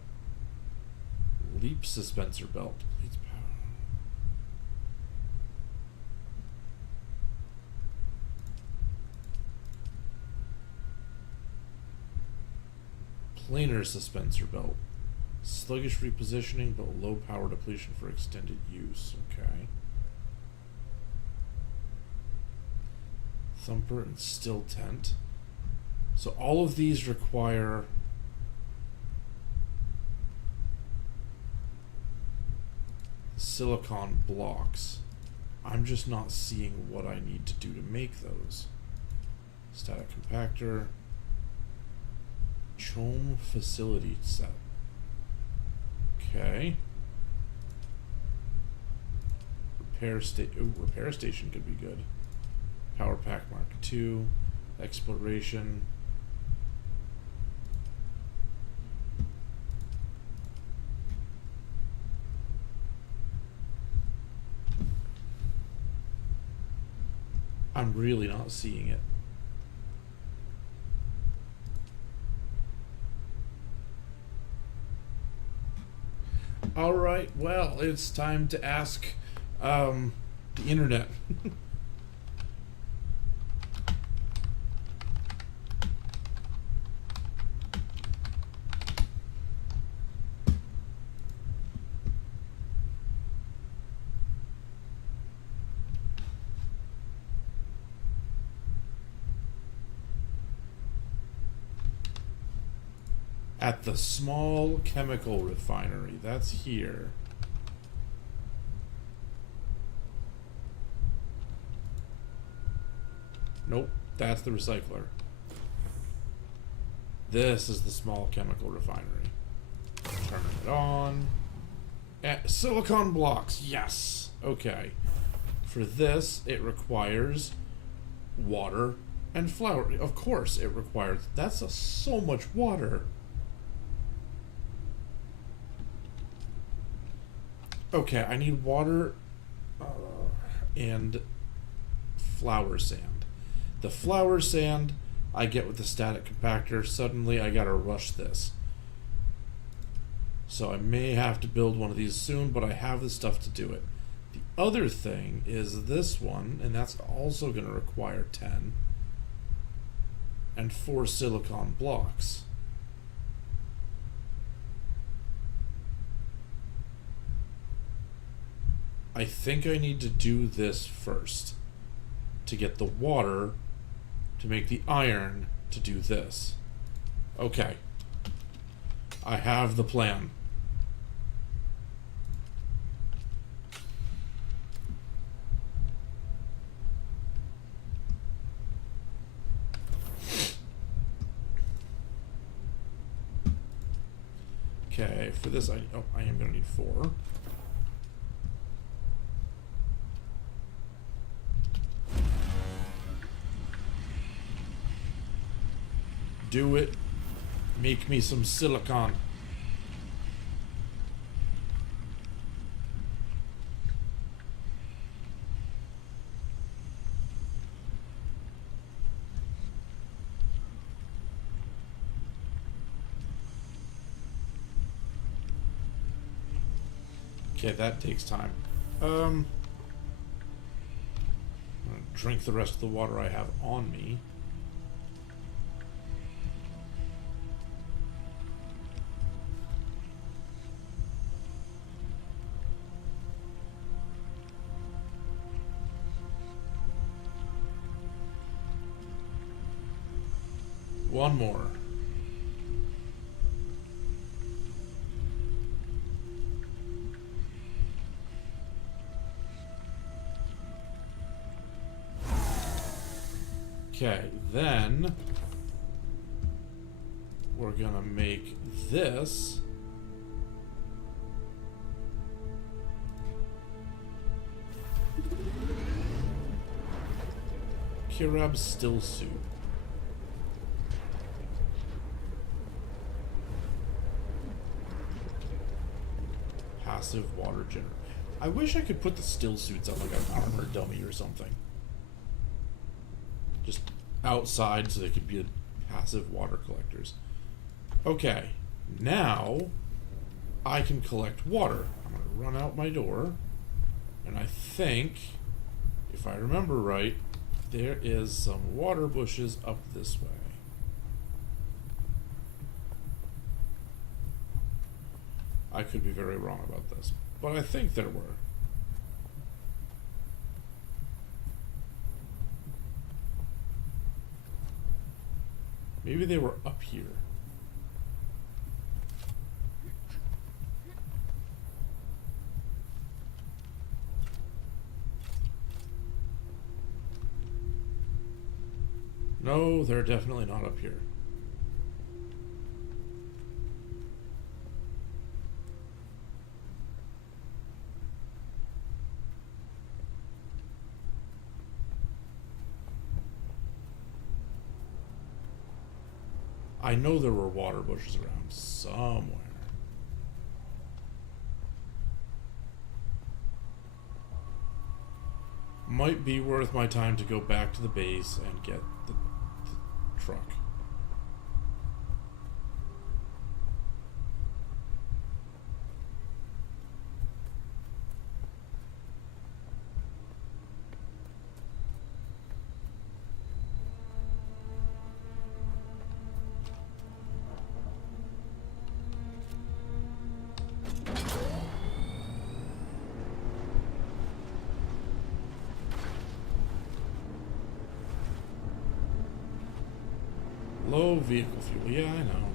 Leap dispenser belt. Depletes power. Planar dispenser belt. Sluggish repositioning, but low power depletion for extended use. Okay. Thumper and still tent. So all of these require silicon blocks. I'm just not seeing what I need to do to make those. Static compactor. Chome facility set. Okay. Repair station could be good. Power pack Mark II. Exploration. I'm really not seeing it. Alright, well, it's time to ask the internet. At the small chemical refinery, that's here. Nope, that's the recycler. This is the small chemical refinery. Turn it on. Silicon blocks, yes. Okay. For this, it requires water and flour. Of course, it requires. That's so much water. Okay, I need water and flour sand. The flour sand I get with the static compactor. Suddenly, I gotta rush this. So I may have to build one of these soon, but I have the stuff to do it. The other thing is this one, and that's also going to require 10 and 4 silicon blocks. I think I need to do this first to get the water to make the iron to do this. Okay. I have the plan. Okay, for this I am going to need 4. Do it. Make me some silicon. Okay, that takes time. I'm gonna drink the rest of the water I have on me. One more. Okay, then we're gonna make this Kirab still suit. Passive water generator. I wish I could put the still suits on like an armor dummy or something. Just outside so they could be passive water collectors. Okay, now I can collect water. I'm gonna run out my door, and I think, if I remember right, there is some water bushes up this way. I could be very wrong about this, but I think there were. Maybe they were up here. No, they're definitely not up here. I know there were water bushes around somewhere. Might be worth my time to go back to the base and get the truck. Low vehicle fuel, yeah, I know.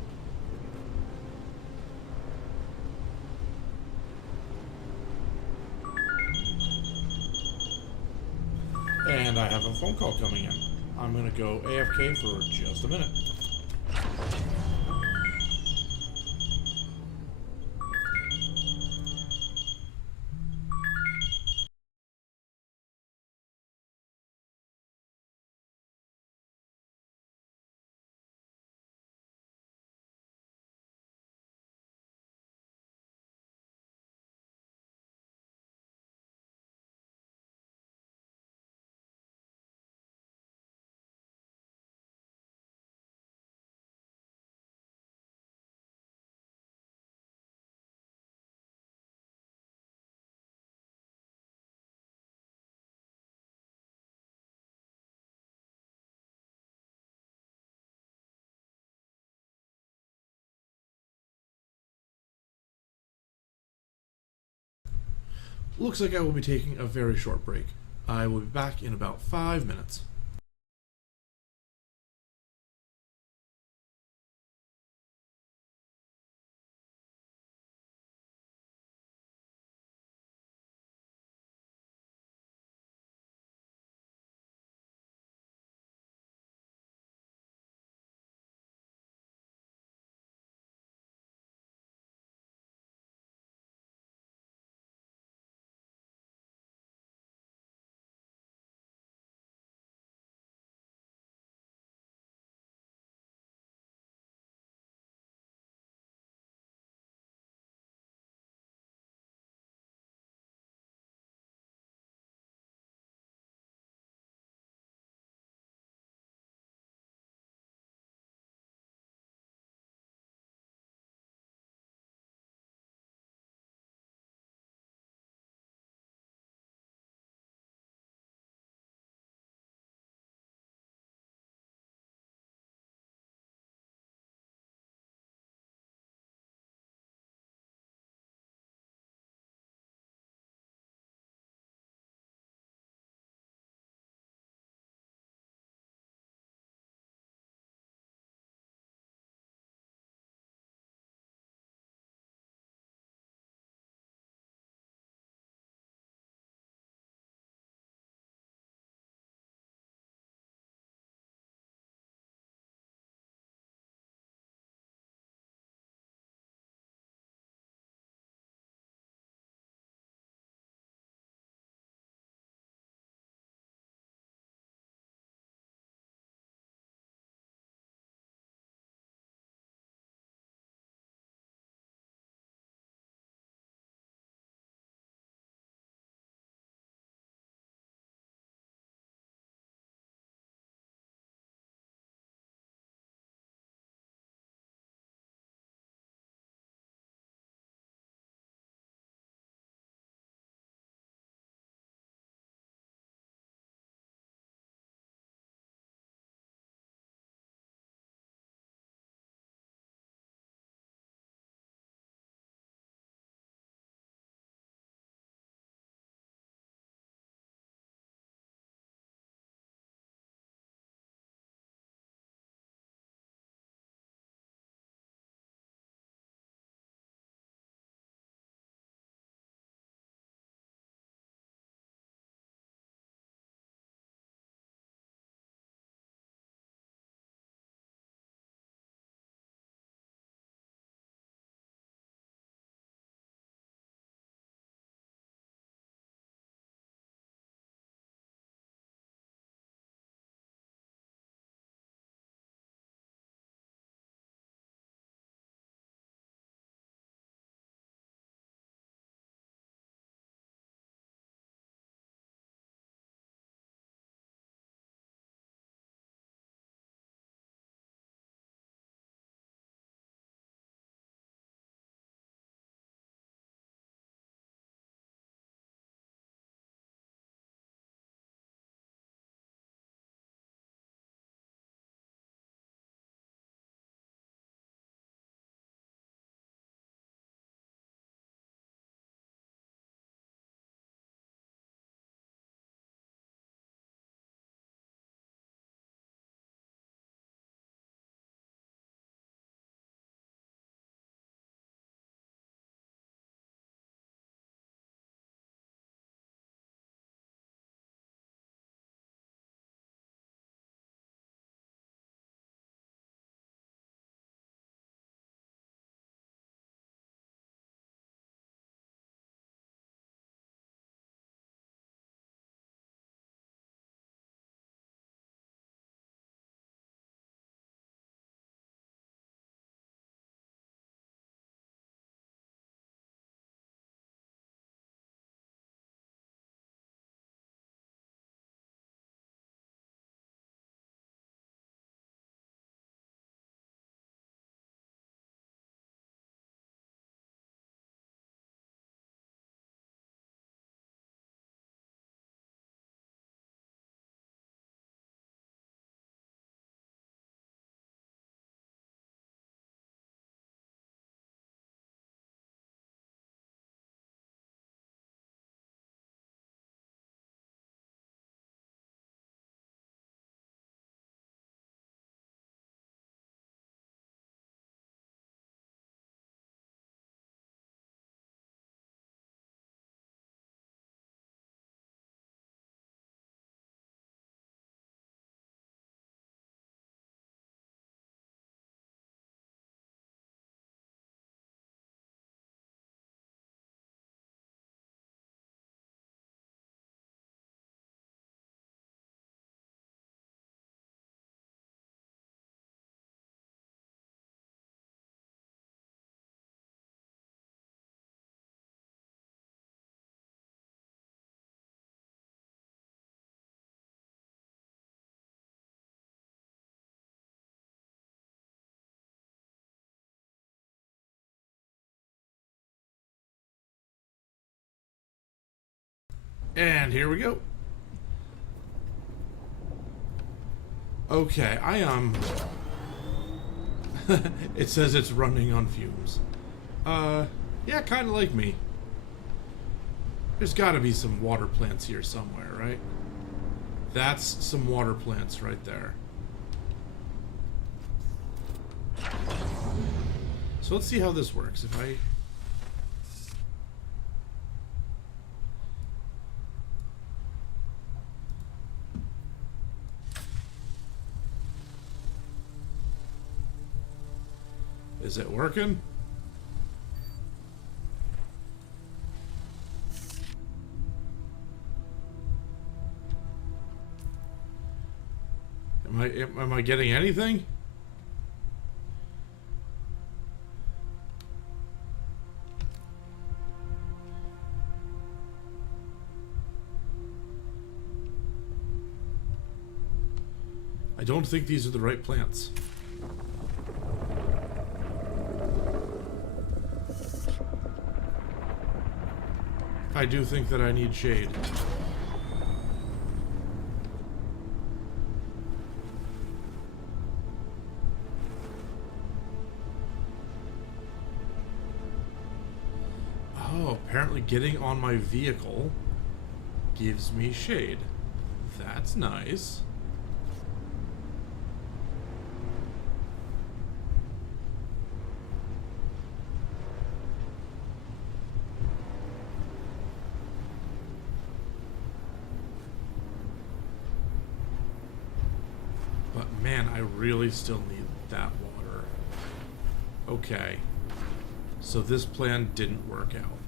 And I have a phone call coming in. I'm gonna go AFK for just a minute. Looks like I will be taking a very short break. I will be back in about 5 minutes. And here we go. Okay, I am... It says it's running on fumes. Yeah, kind of like me. There's got to be some water plants here somewhere, right? That's some water plants right there. So let's see how this works. If I... Is it working? Am I getting anything? I don't think these are the right plants. I do think that I need shade. Oh, apparently getting on my vehicle gives me shade. That's nice. But man, I really still need that water. Okay. So this plan didn't work out.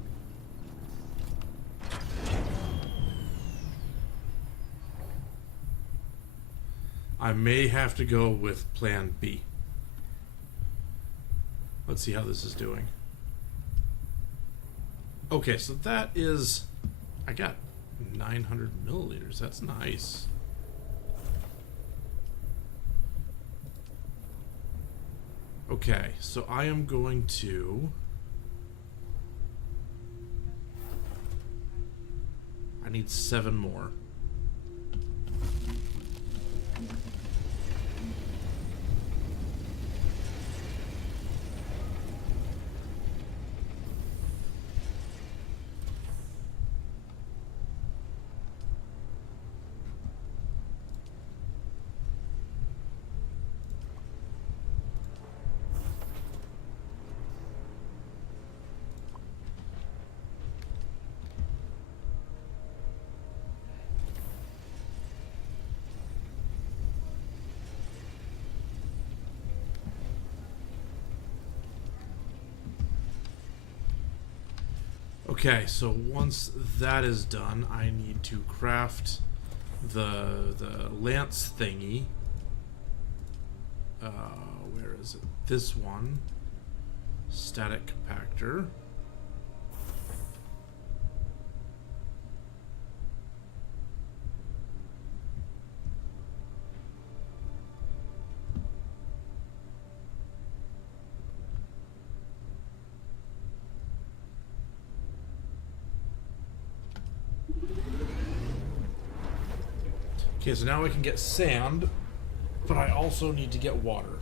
I may have to go with plan B. Let's see how this is doing. Okay, so that is... I got 900 milliliters. That's nice. Okay, so I am going to... I need 7 more. Okay, so once that is done, I need to craft the lance thingy. Where is it? This one. Static compactor. Okay, so now I can get sand, but I also need to get water.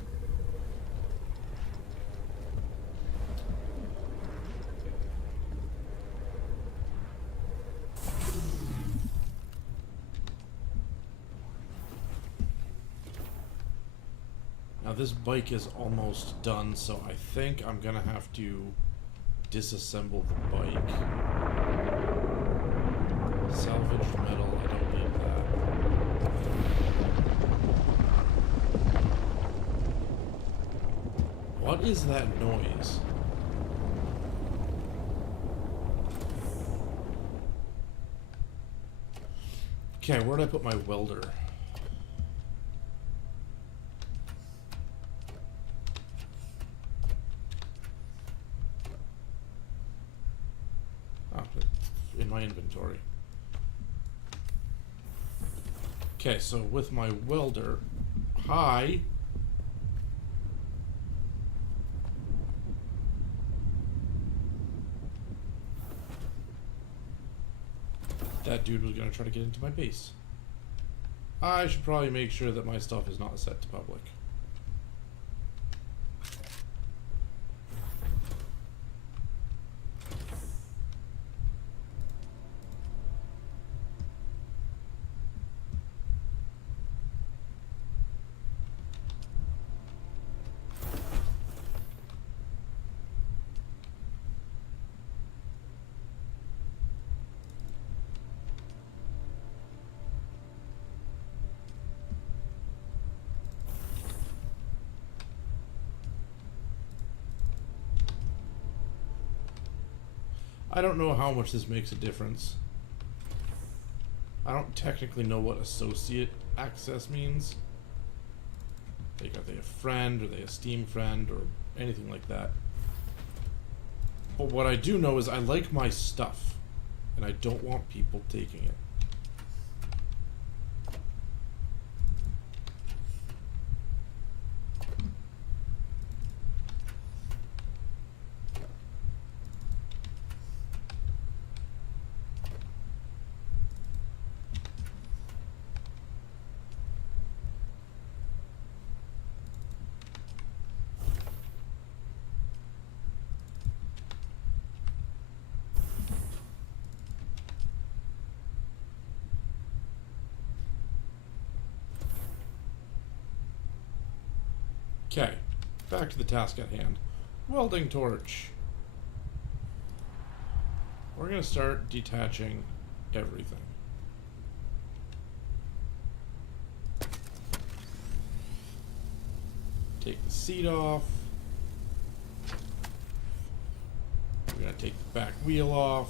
Now this bike is almost done, so I think I'm gonna have to disassemble the bike. Salvaged metal, I don't need that. What is that noise? Okay, where'd I put my welder? Oh, in my inventory. Okay, so with my welder, hi. that dude was gonna try to get into my base. I should probably make sure that my stuff is not set to public. I don't know how much this makes a difference. I don't technically know what associate access means. Like, are they a friend, or are they a Steam friend, or anything like that. But what I do know is I like my stuff, and I don't want people taking it. Okay, back to the task at hand. Welding torch. We're going to start detaching everything. Take the seat off. We're going to take the back wheel off.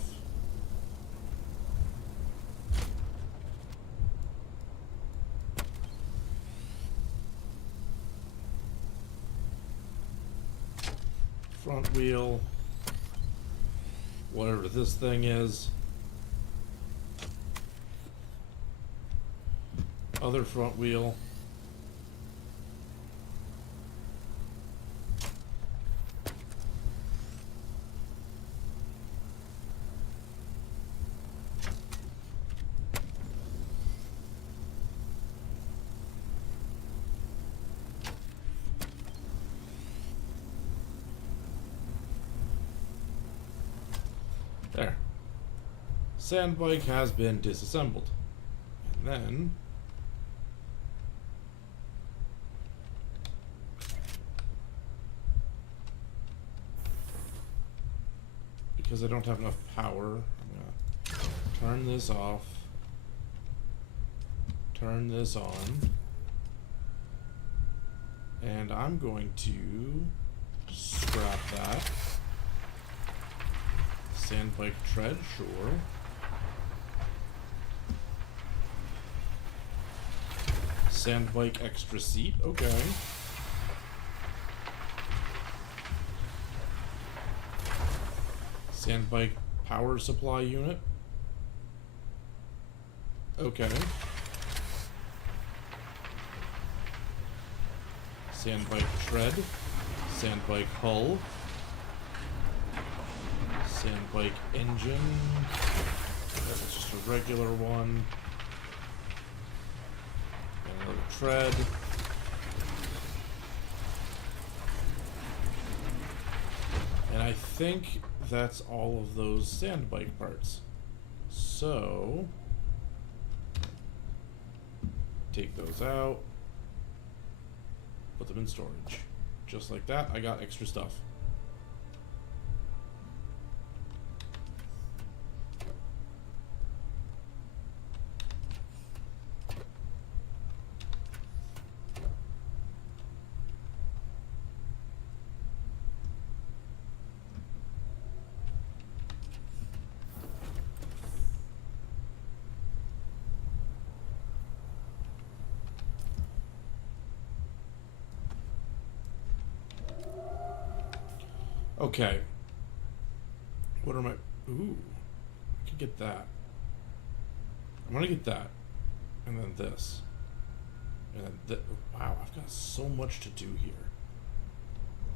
Front wheel, whatever this thing is, other front wheel, there. Sand bike has been disassembled. And then because I don't have enough power, I'm gonna turn this off, turn this on, and I'm going to scrap that. Sand bike tread, sure. Sand bike extra seat, okay. Sand bike power supply unit, okay. Sand bike tread, sand bike hull. Sand bike engine. That's just a regular one. And another tread. And I think that's all of those sand bike parts. So take those out. Put them in storage. Just like that, I got extra stuff. Okay. What are my... Ooh. I could get that. I'm gonna get that. And then this. And then wow, I've got so much to do here.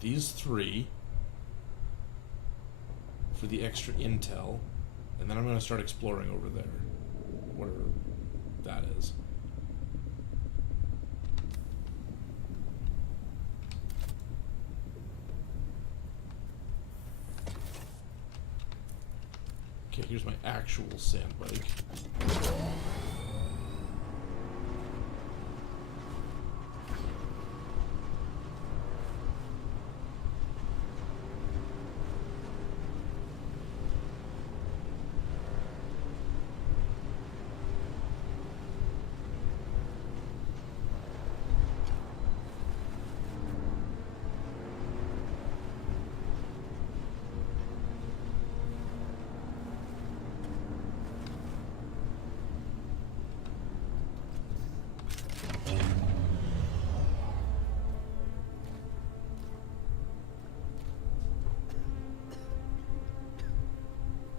These three. For the extra intel. And then I'm gonna start exploring over there. that is. Okay, here's my actual sand bike.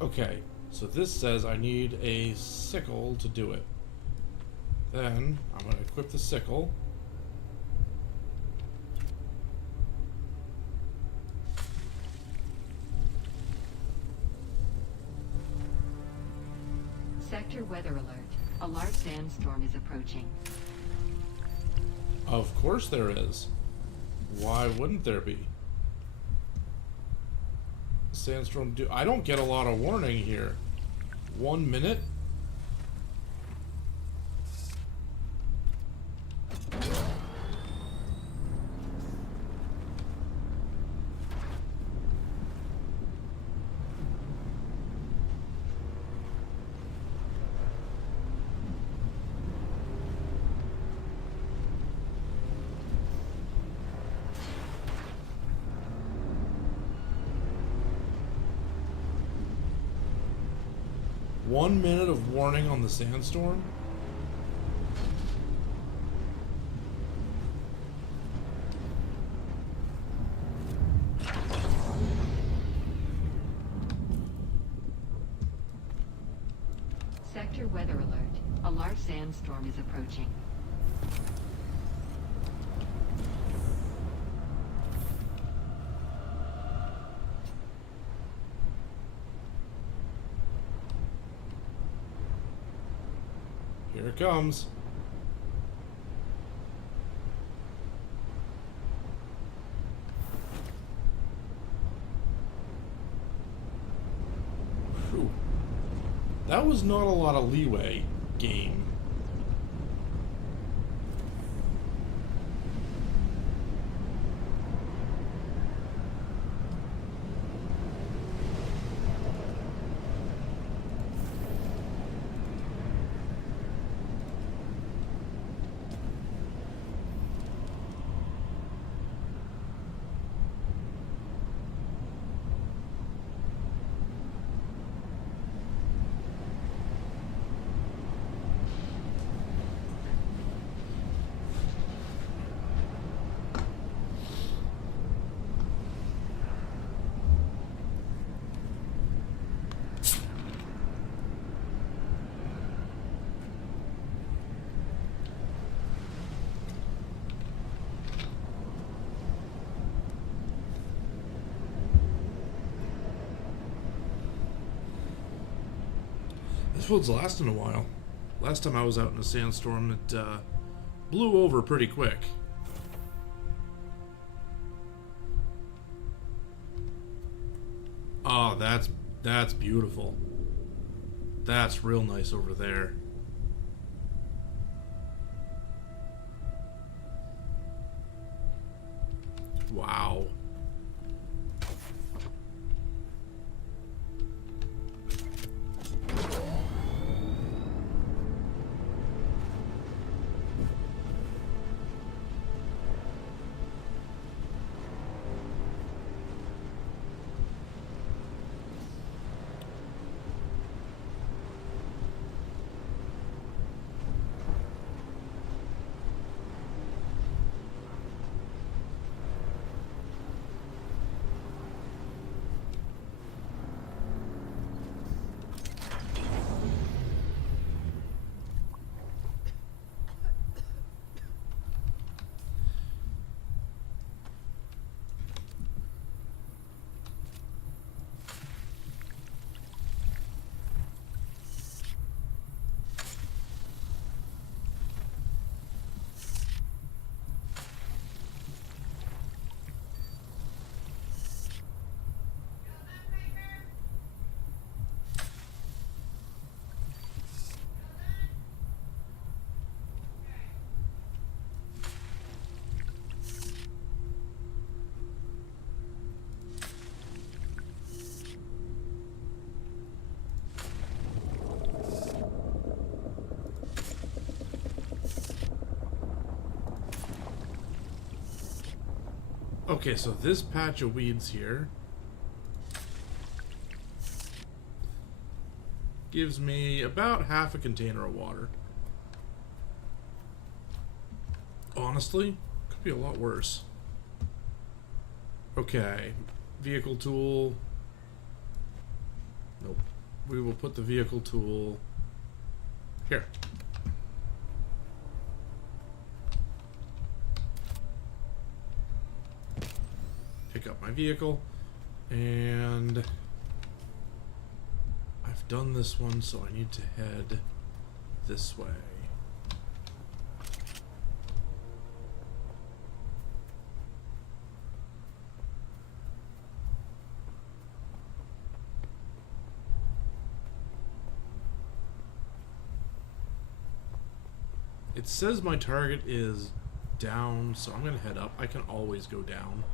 Okay, so this says I need a sickle to do it. Then I'm going to equip the sickle. Sector weather alert. A large sandstorm is approaching. Of course there is. Why wouldn't there be? Sandstorm do I don't get a lot of warning here. 1 minute? One minute of warning on the sandstorm? Sector weather alert. A large sandstorm is approaching. Here it comes. Whew. That was not a lot of leeway, game. This one's lasting a while. Last time I was out in a sandstorm, it blew over pretty quick. Oh, that's beautiful. That's real nice over there. Wow. Okay, so this patch of weeds here gives me about half a container of water. Honestly, could be a lot worse. Okay, vehicle tool. Nope. We will put the vehicle tool here. Pick up my vehicle, and I've done this one, so I need to head this way. It says my target is down, so I'm gonna head up. I can always go down.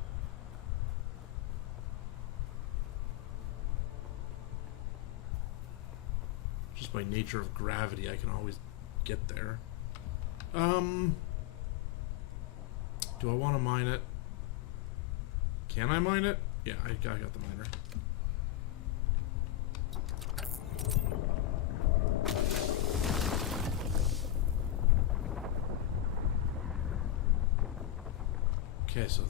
Just by nature of gravity, I can always get there. Do I want to mine it? Can I mine it? Yeah, I got the miner. Okay, so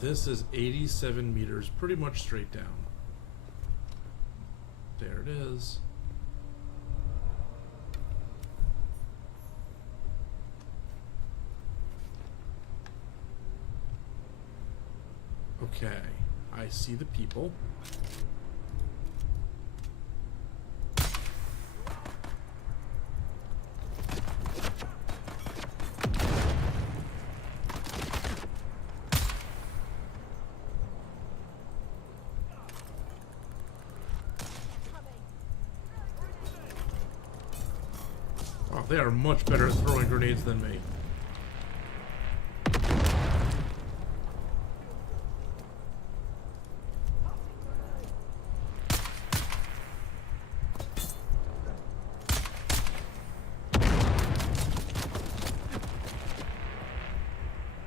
this is 87 meters, pretty much straight down. There it is. Okay, I see the people. Wow, they are much better at throwing grenades than me.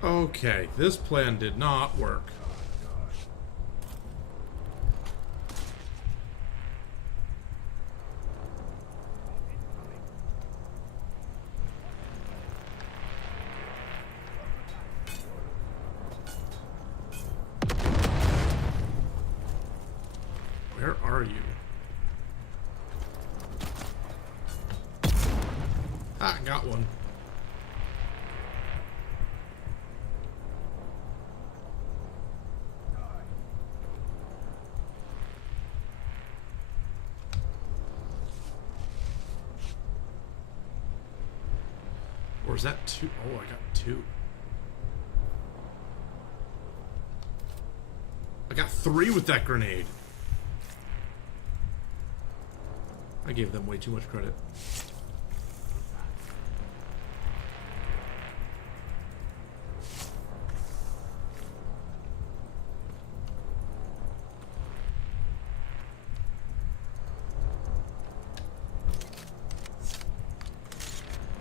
Okay, this plan did not work. Where are you? Ah, got one. Or is that two? Oh, I got two. I got three with that grenade. I gave them way too much credit.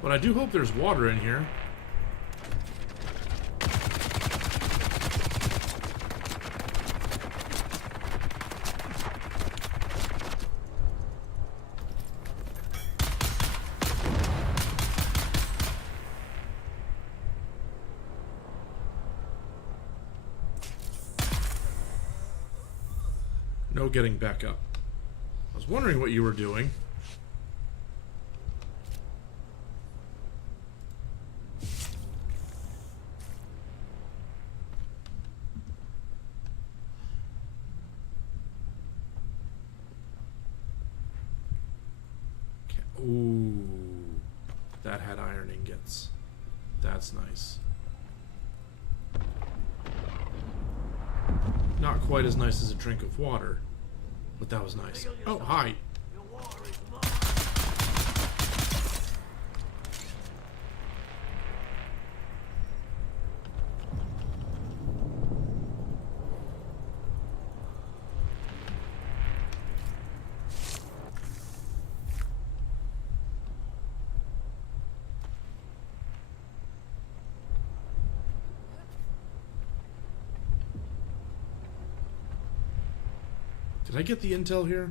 But I do hope there's water in here. No getting back up. I was wondering what you were doing. Ooh, that had iron ingots. That's nice. Not quite as nice as a drink of water, but that was nice. Oh, hi. Did I get the intel here?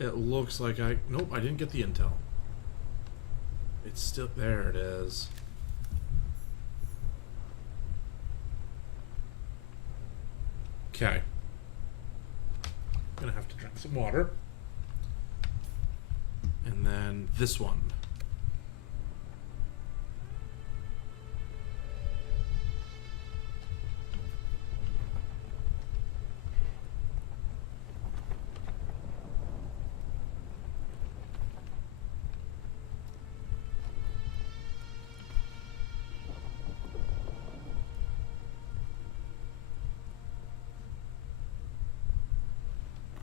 It looks like I... Nope, I didn't get the intel. It's still... There it is. Okay. Gonna have to drink some water. And then this one.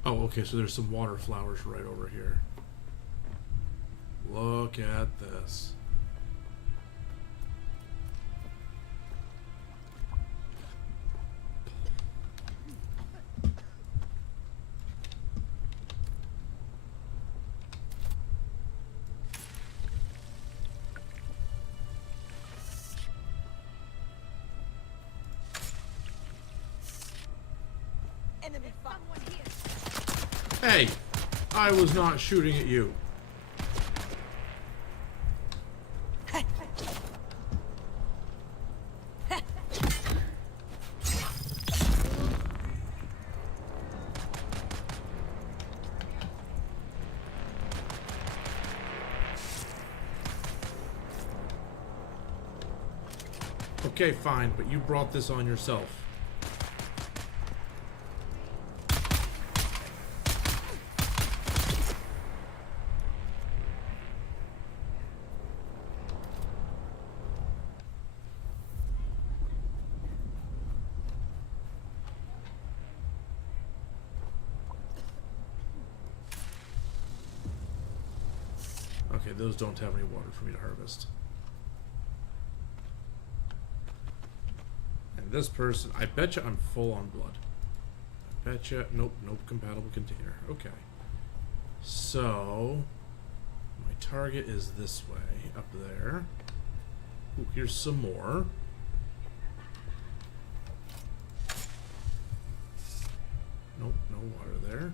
Oh, okay, so there's some water flowers right over here. Look at this. Enemy found. Someone here. Hey! I was not shooting at you. Okay, fine, but you brought this on yourself. Okay, those don't have any water for me to harvest. And this person, I bet you I'm full on blood. I bet you, nope, compatible container. Okay. So, my target is this way, up there. Ooh, here's some more. Nope, no water there.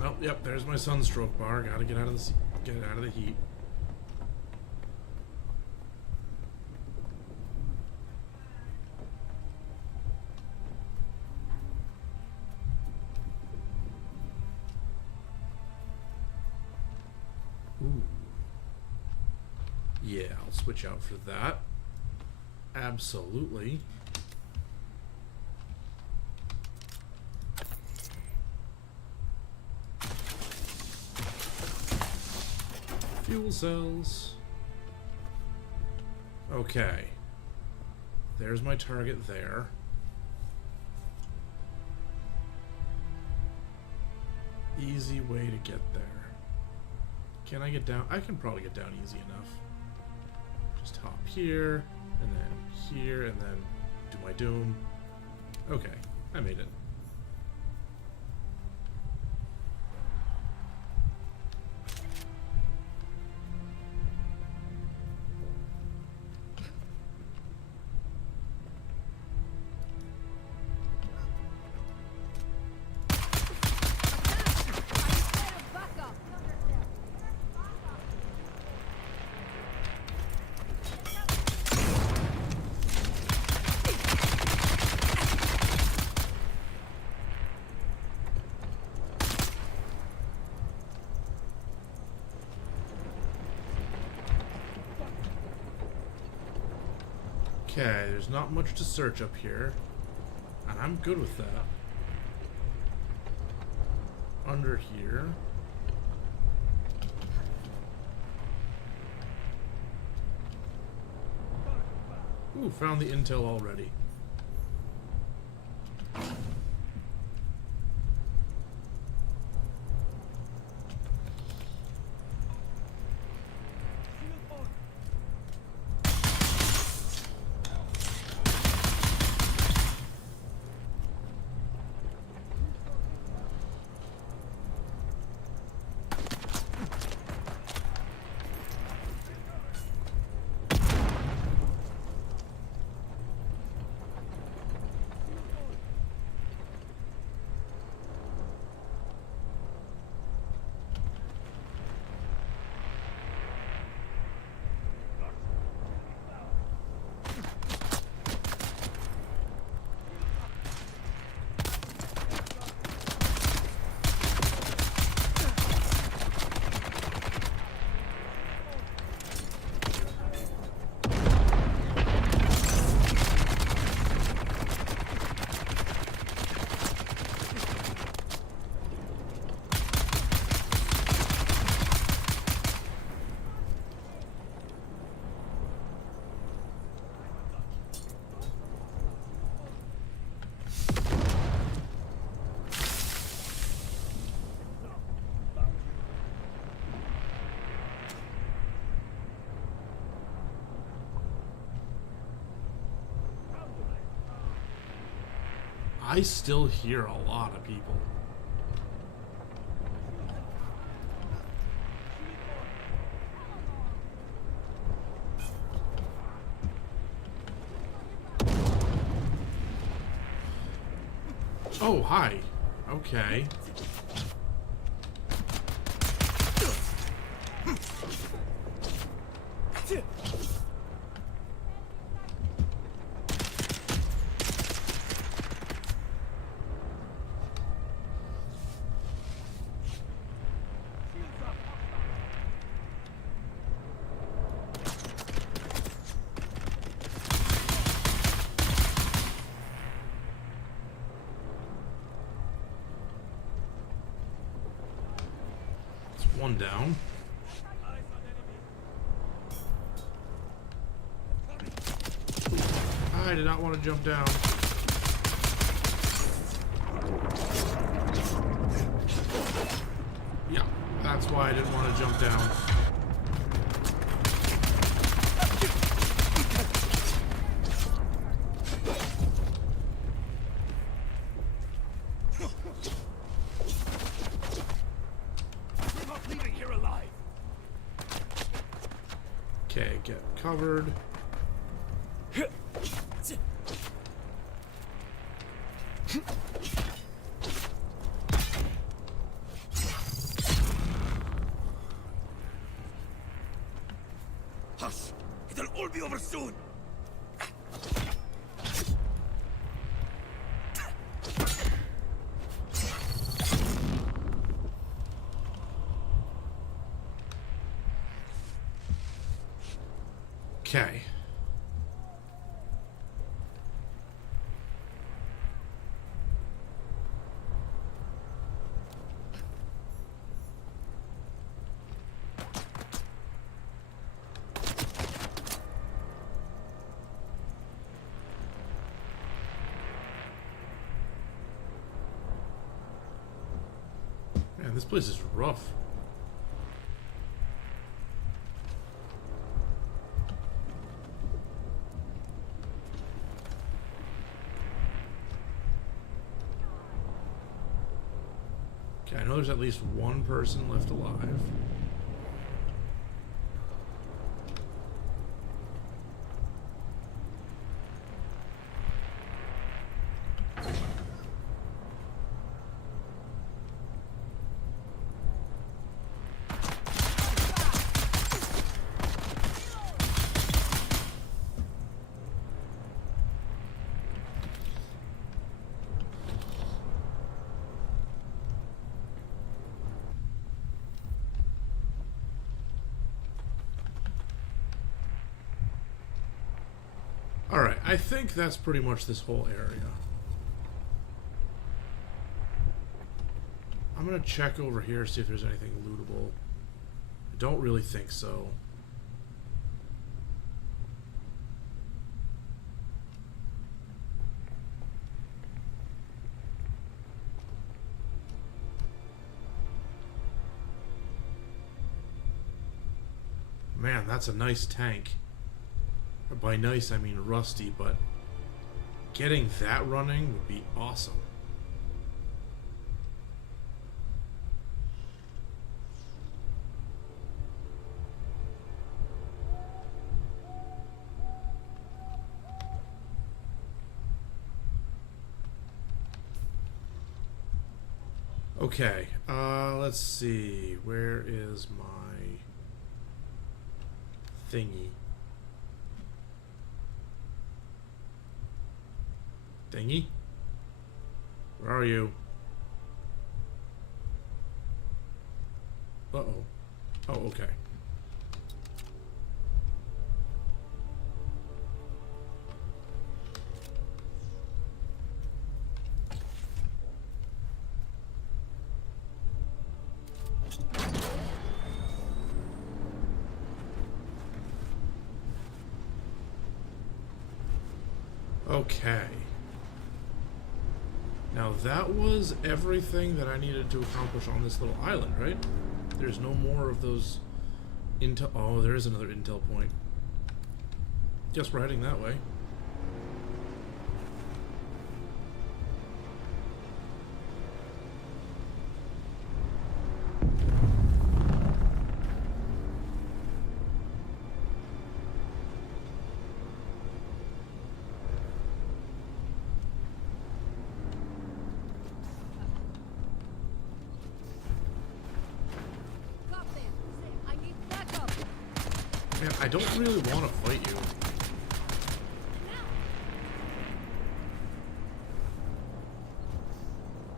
Well, yep, there's my sunstroke bar. Gotta get out of the heat. Ooh. Yeah, I'll switch out for that. Absolutely. Fuel cells. Okay. There's my target there. Easy way to get there. Can I get down? I can probably get down easy enough. Just hop here, and then here, and then do my doom. Okay, I made it. Okay, there's not much to search up here, and I'm good with that. Under here. Ooh, found the intel already. I still hear a lot of people. Oh, hi. Okay. One down. I did not want to jump down. Yeah, that's why I didn't want to jump down. Okay, get covered. Hush! It'll all be over soon! Okay. Man, this place is rough. Okay, I know there's at least one person left alive. Alright, I think that's pretty much this whole area. I'm gonna check over here, see if there's anything lootable. I don't really think so. Man, that's a nice tank. By nice, I mean rusty, but getting that running would be awesome. Okay, let's see. Where is my thingy? Thingy? Where are you? Uh-oh. Oh, okay. Okay. Now that was everything that I needed to accomplish on this little island, right? There's no more of those intel. Oh, there is another intel point. Guess we're heading that way. Man, I don't really want to fight you.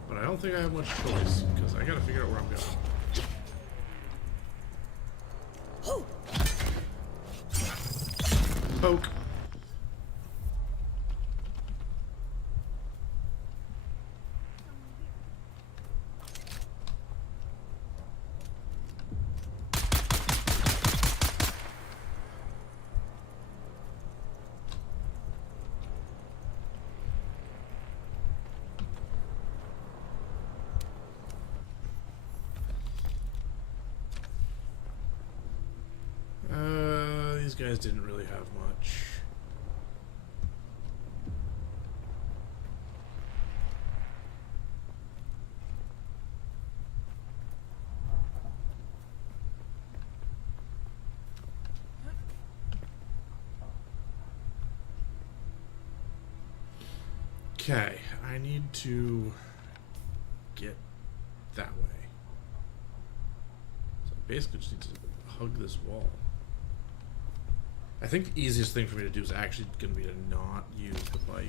But I don't think I have much choice, because I gotta figure out where I'm going. Poke. These guys didn't really have much. Okay, I need to get that way. So I basically just need to hug this wall. I think the easiest thing for me to do is actually going to be to not use the bike.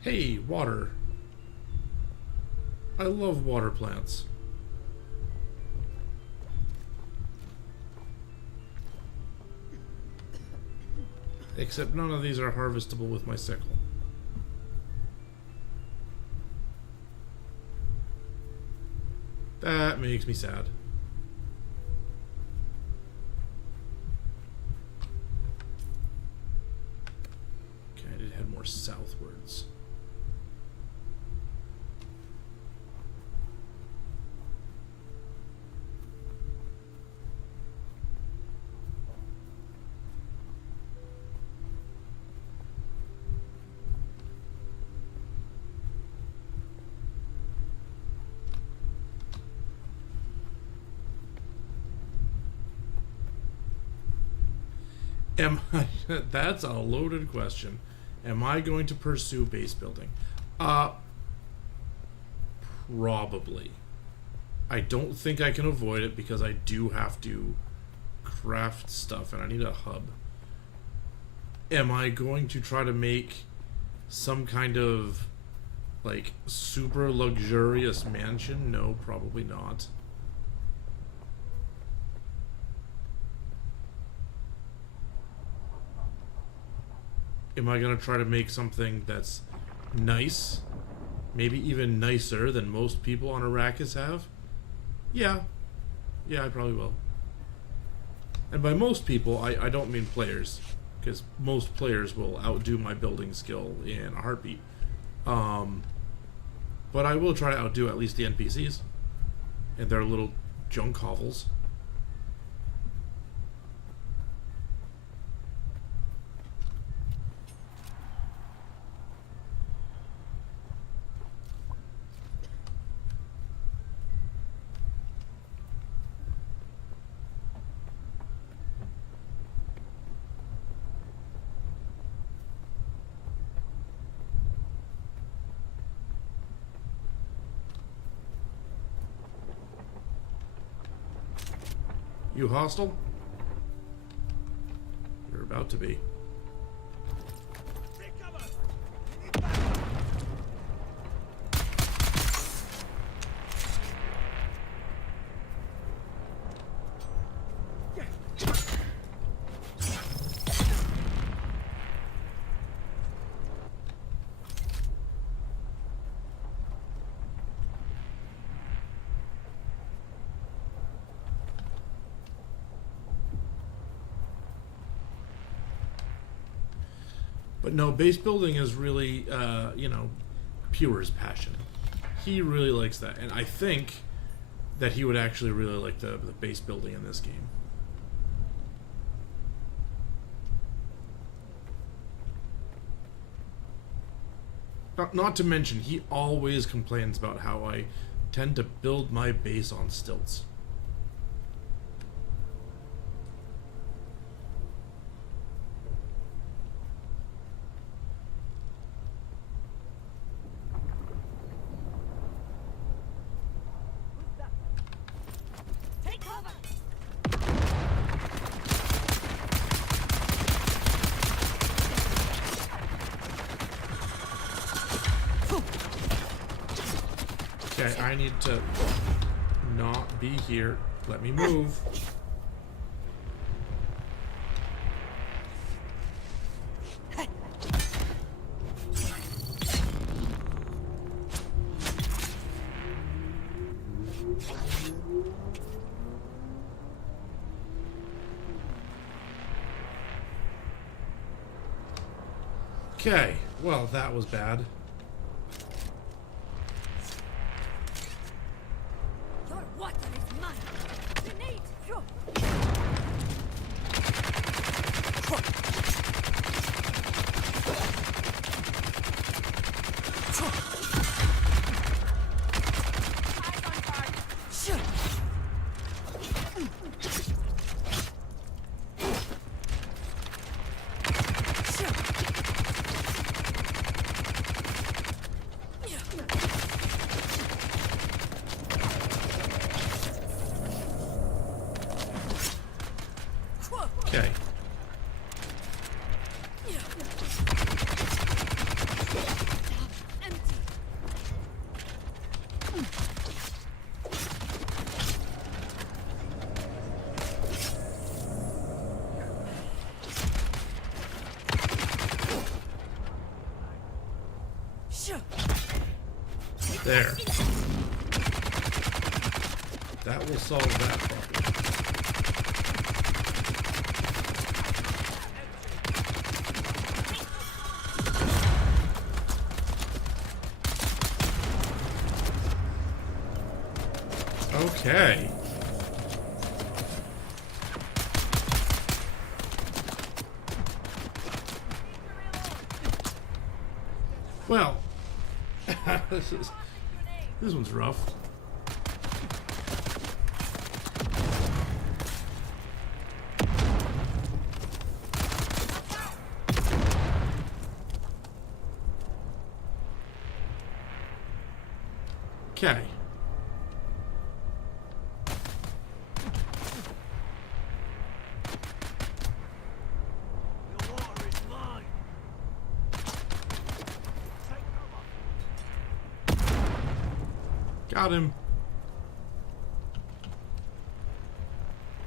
Hey, water. I love water plants. Except none of these are harvestable with my sickle. That makes me sad. Okay, I did head more southwards. Am I, that's a loaded question. Am I going to pursue base building? Probably. I don't think I can avoid it because I do have to craft stuff and I need a hub. Am I going to try to make some kind of like super luxurious mansion? No, probably not. Am I going to try to make something that's nice? Maybe even nicer than most people on Arrakis have? Yeah. Yeah, I probably will. And by most people, I don't mean players. Because most players will outdo my building skill in a heartbeat. But I will try to outdo at least the NPCs. And their little junk hovels. You hostile? You're about to be. But no, base building is really, you know, Pure's passion. He really likes that. And I think that he would actually really like the base building in this game. Not to mention, he always complains about how I tend to build my base on stilts. Take cover! Okay, I need to not be here. Let me move. Okay, well, that was bad. Your water is mine! Grenade! Throw! Eyes on target! Shoot! Okay. Empty! Shoot! There. That will solve that problem. Okay. Well, this one's rough. Okay. The water is mine. Take cover. Got him.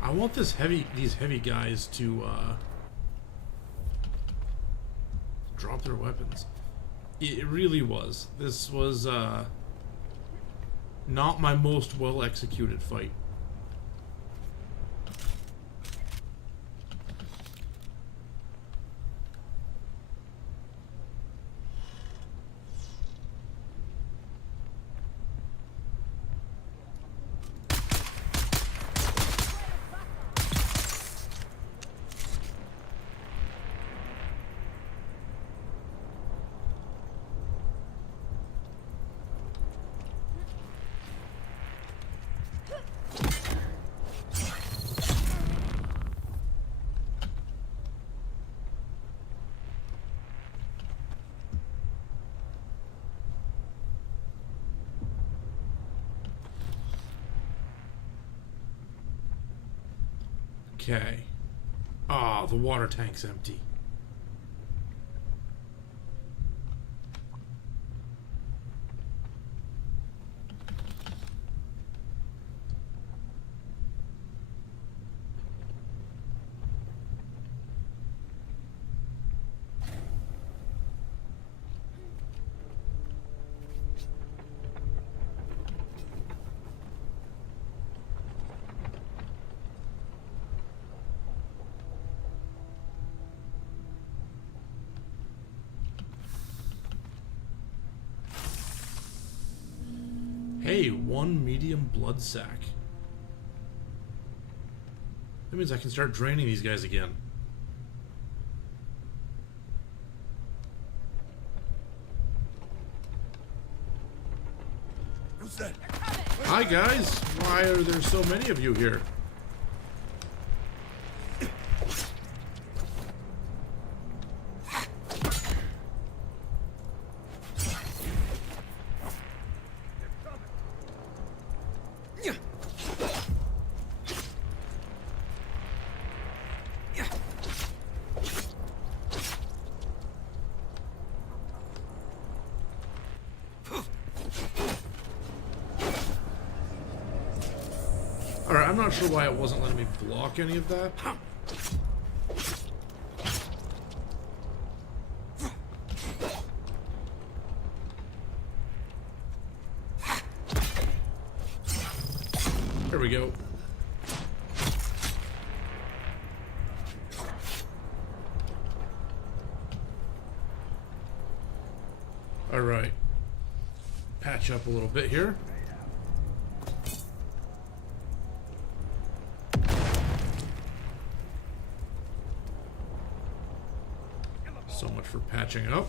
I want these heavy guys to drop their weapons. It really was. This was not my most well executed fight. Okay. Ah, the water tank's empty. Hey, 1 medium blood sac. That means I can start draining these guys again. Who's that? Hi guys! Why are there so many of you here? Alright, I'm not sure why it wasn't letting me block any of that. There we go. Alright. Patch up a little bit here. So much for patching up.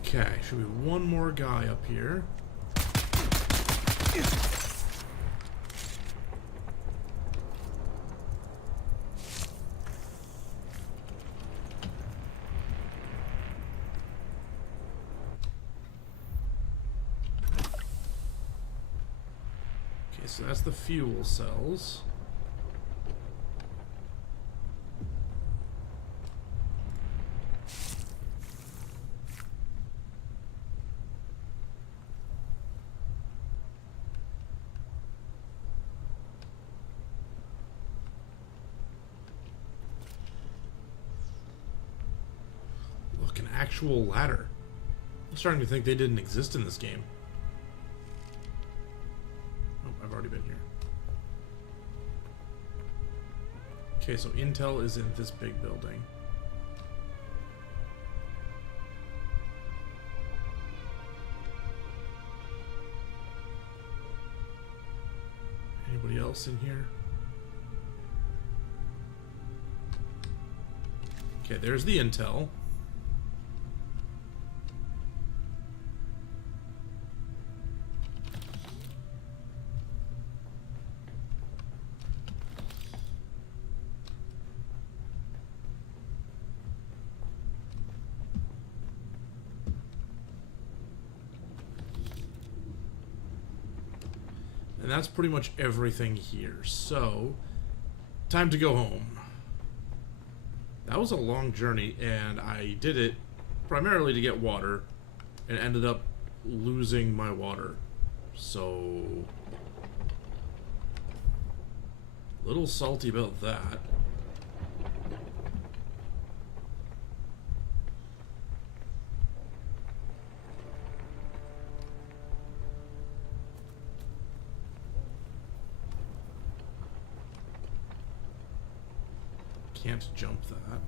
Okay, should be one more guy up here. Okay, so that's the fuel cells. Look, an actual ladder. I'm starting to think they didn't exist in this game. Oh, I've already been here. Okay, so Intel is in this big building. Anybody else in here? Okay, there's the Intel. And that's pretty much everything here. So, time to go home. That was a long journey, and I did it primarily to get water, and ended up losing my water. So, a little salty about that. Can't jump that.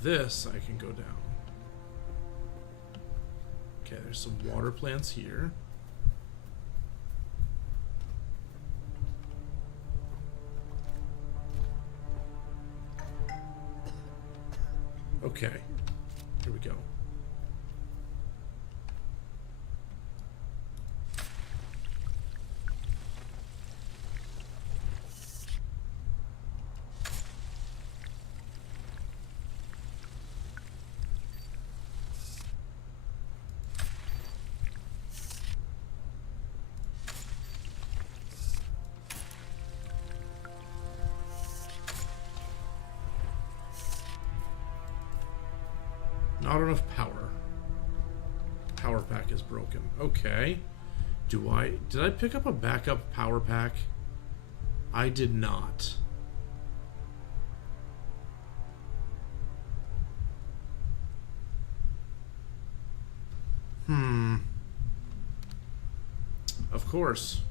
This I can go down. Okay, there's some water plants here. Okay, here we go. Not enough power. Power pack is broken. Okay. Did I pick up a backup power pack? I did not. Of course.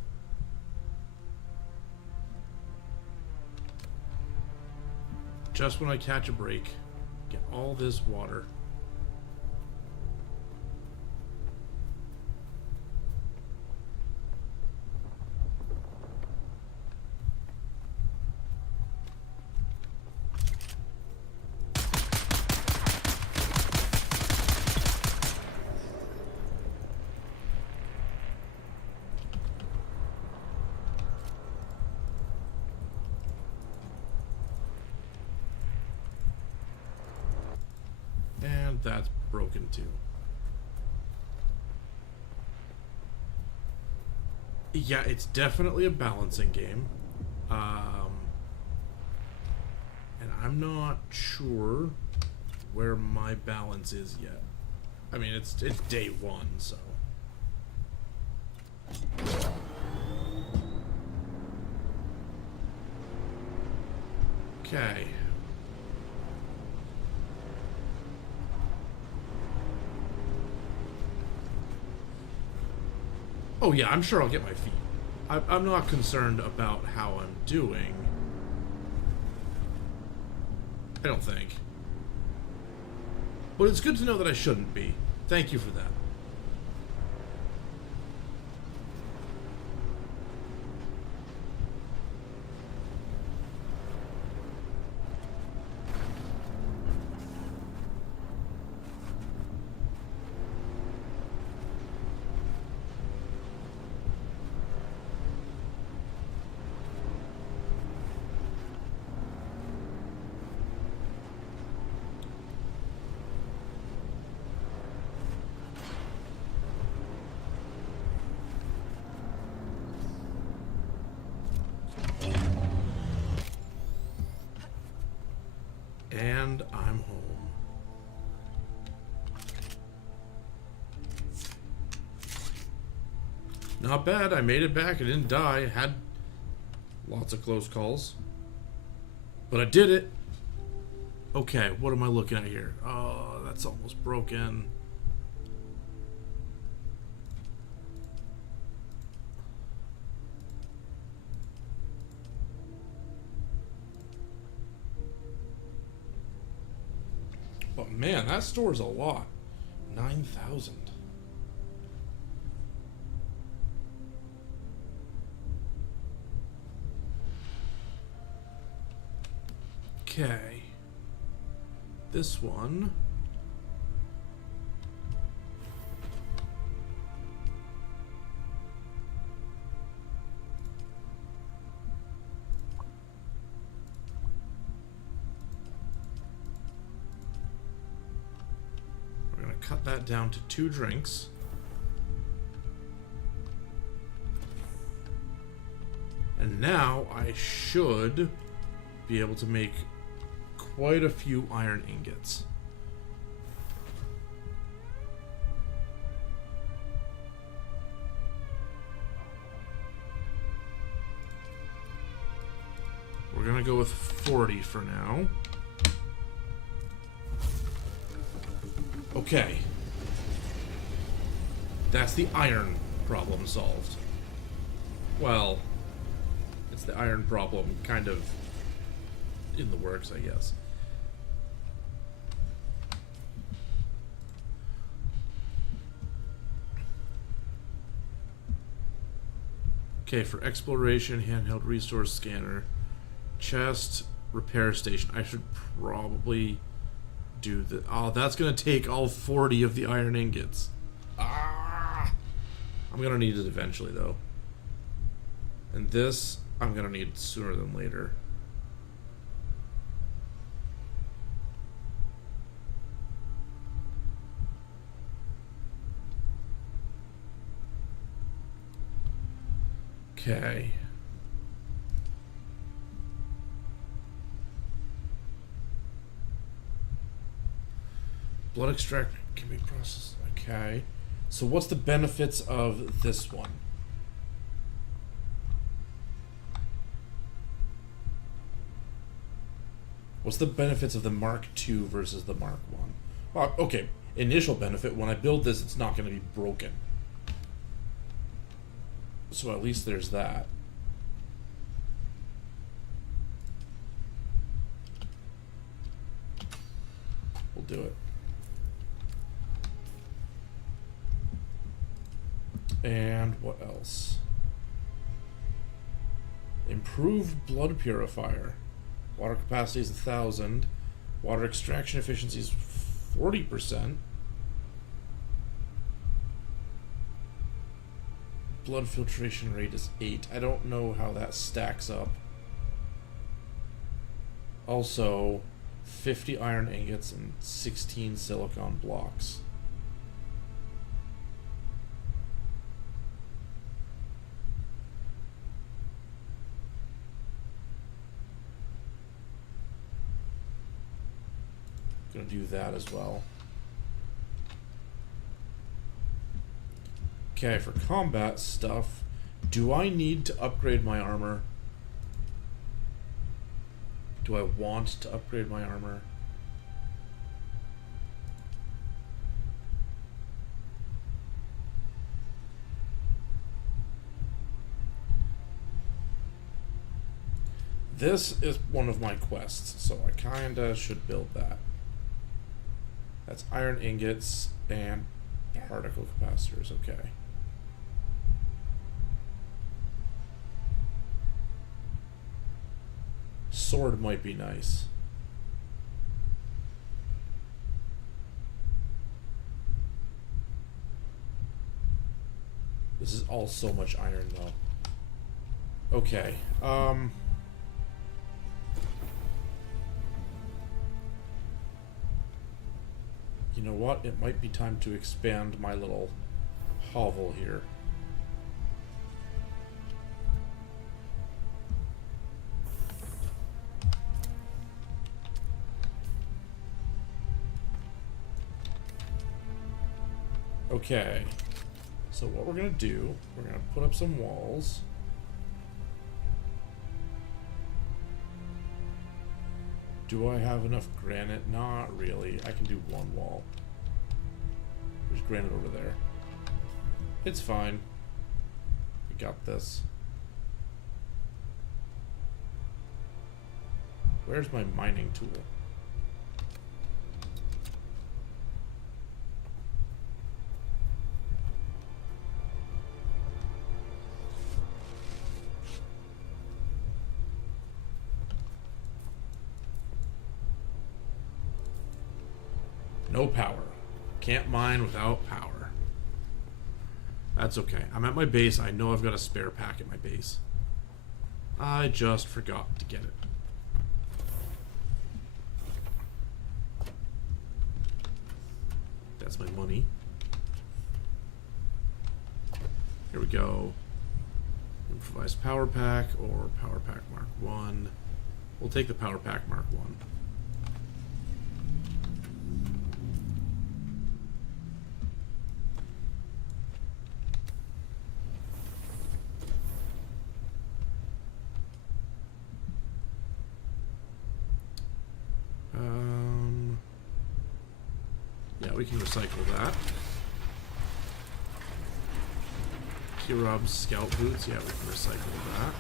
Just when I catch a break, get all this water. That's broken too. Yeah, it's definitely a balancing game. And I'm not sure where my balance is yet. I mean, it's day one, so. Okay. Oh yeah, I'm sure I'll get my feet. I'm not concerned about how I'm doing. I don't think. But it's good to know that I shouldn't be. Thank you for that. And I'm home. Not bad. I made it back. I didn't die. I had lots of close calls. But I did it. Okay, what am I looking at here? Oh, that's almost broken. But man, that store's a lot. 9,000. Okay. This one. We're going to cut that down to 2 drinks. And now I should be able to make quite a few iron ingots. We're gonna go with 40 for now. Okay. That's the iron problem solved. Well, it's the iron problem kind of in the works, I guess. Okay, for exploration, handheld resource scanner, chest, repair station. I should probably do the. Oh, that's gonna take all 40 of the iron ingots. Ah! I'm gonna need it eventually, though. And this, I'm gonna need sooner than later. Okay. Blood extract can be processed. Okay. So what's the benefits of this one? What's the benefits of the Mark II versus the Mark I? Okay, initial benefit, when I build this, it's not going to be broken. So at least there's that. We'll do it. And what else? Improved blood purifier. Water capacity is 1,000. Water extraction efficiency is 40%. Blood filtration rate is 8. I don't know how that stacks up. Also, 50 iron ingots and 16 silicon blocks. Gonna do that as well. Okay, for combat stuff, do I need to upgrade my armor? Do I want to upgrade my armor? This is one of my quests, so I kinda should build that. That's iron ingots and particle capacitors, okay. Sword might be nice. This is all so much iron though. Okay, you know what? It might be time to expand my little hovel here. Okay, so what we're gonna do, we're gonna put up some walls. Do I have enough granite? Not really. I can do one wall. There's granite over there. It's fine. We got this. Where's my mining tool? No power. Can't mine without power. That's okay. I'm at my base. I know I've got a spare pack at my base. I just forgot to get it. That's my money. Here we go. Improvised power pack or power pack Mark 1. We'll take the power pack Mark 1. Yeah, we can recycle that. Kirob's scout boots, yeah, we can recycle that.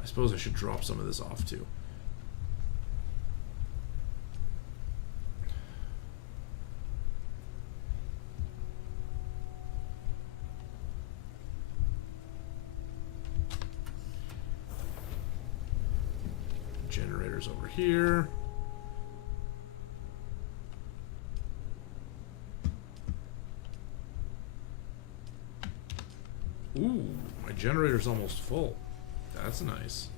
I suppose I should drop some of this off too. Stairs over here. Ooh, my generator's almost full. That's nice.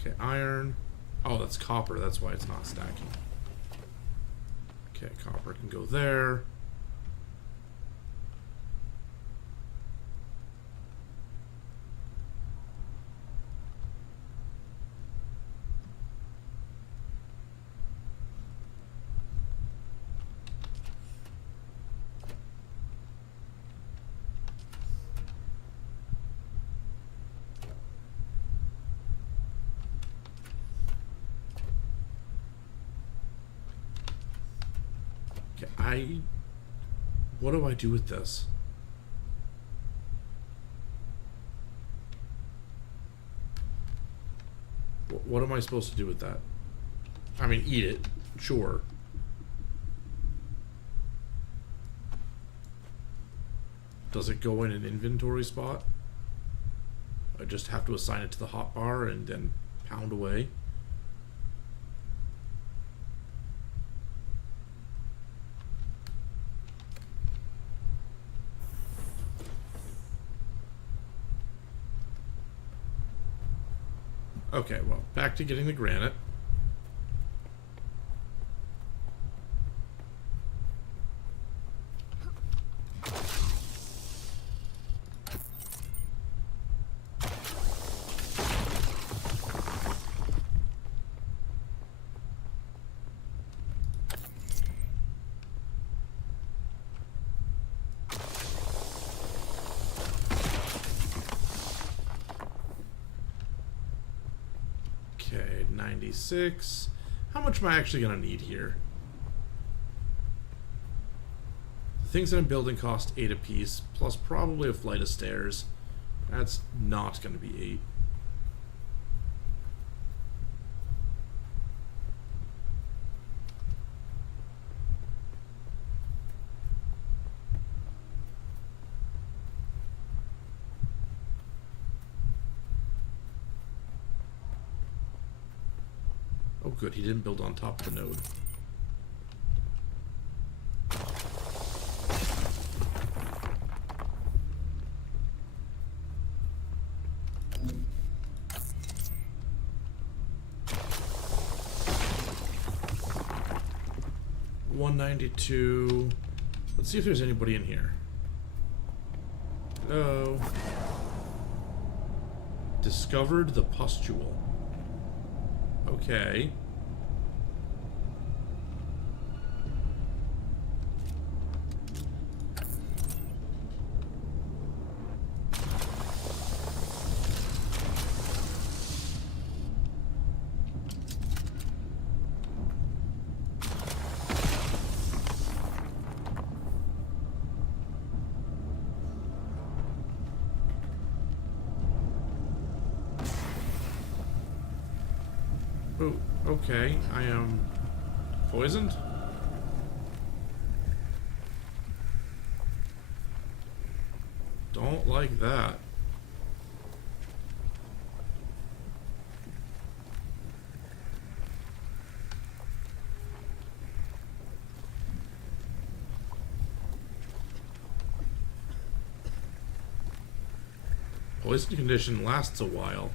Okay, iron. Oh, that's copper. That's why it's not stacking. Okay, copper can go there. What do I do with this? What am I supposed to do with that? I mean, eat it, sure. Does it go in an inventory spot? I just have to assign it to the hotbar and then pound away. Okay, well, back to getting the granite. Okay, 96. How much am I actually going to need here? The things that I'm building cost 8 apiece, plus probably a flight of stairs. That's not going to be 8. Oh good, he didn't build on top of the node. $192. Let's see if there's anybody in here. Hello. Discovered the pustule. Okay. Oh, okay. I am poisoned? Don't like that. Poison condition lasts a while.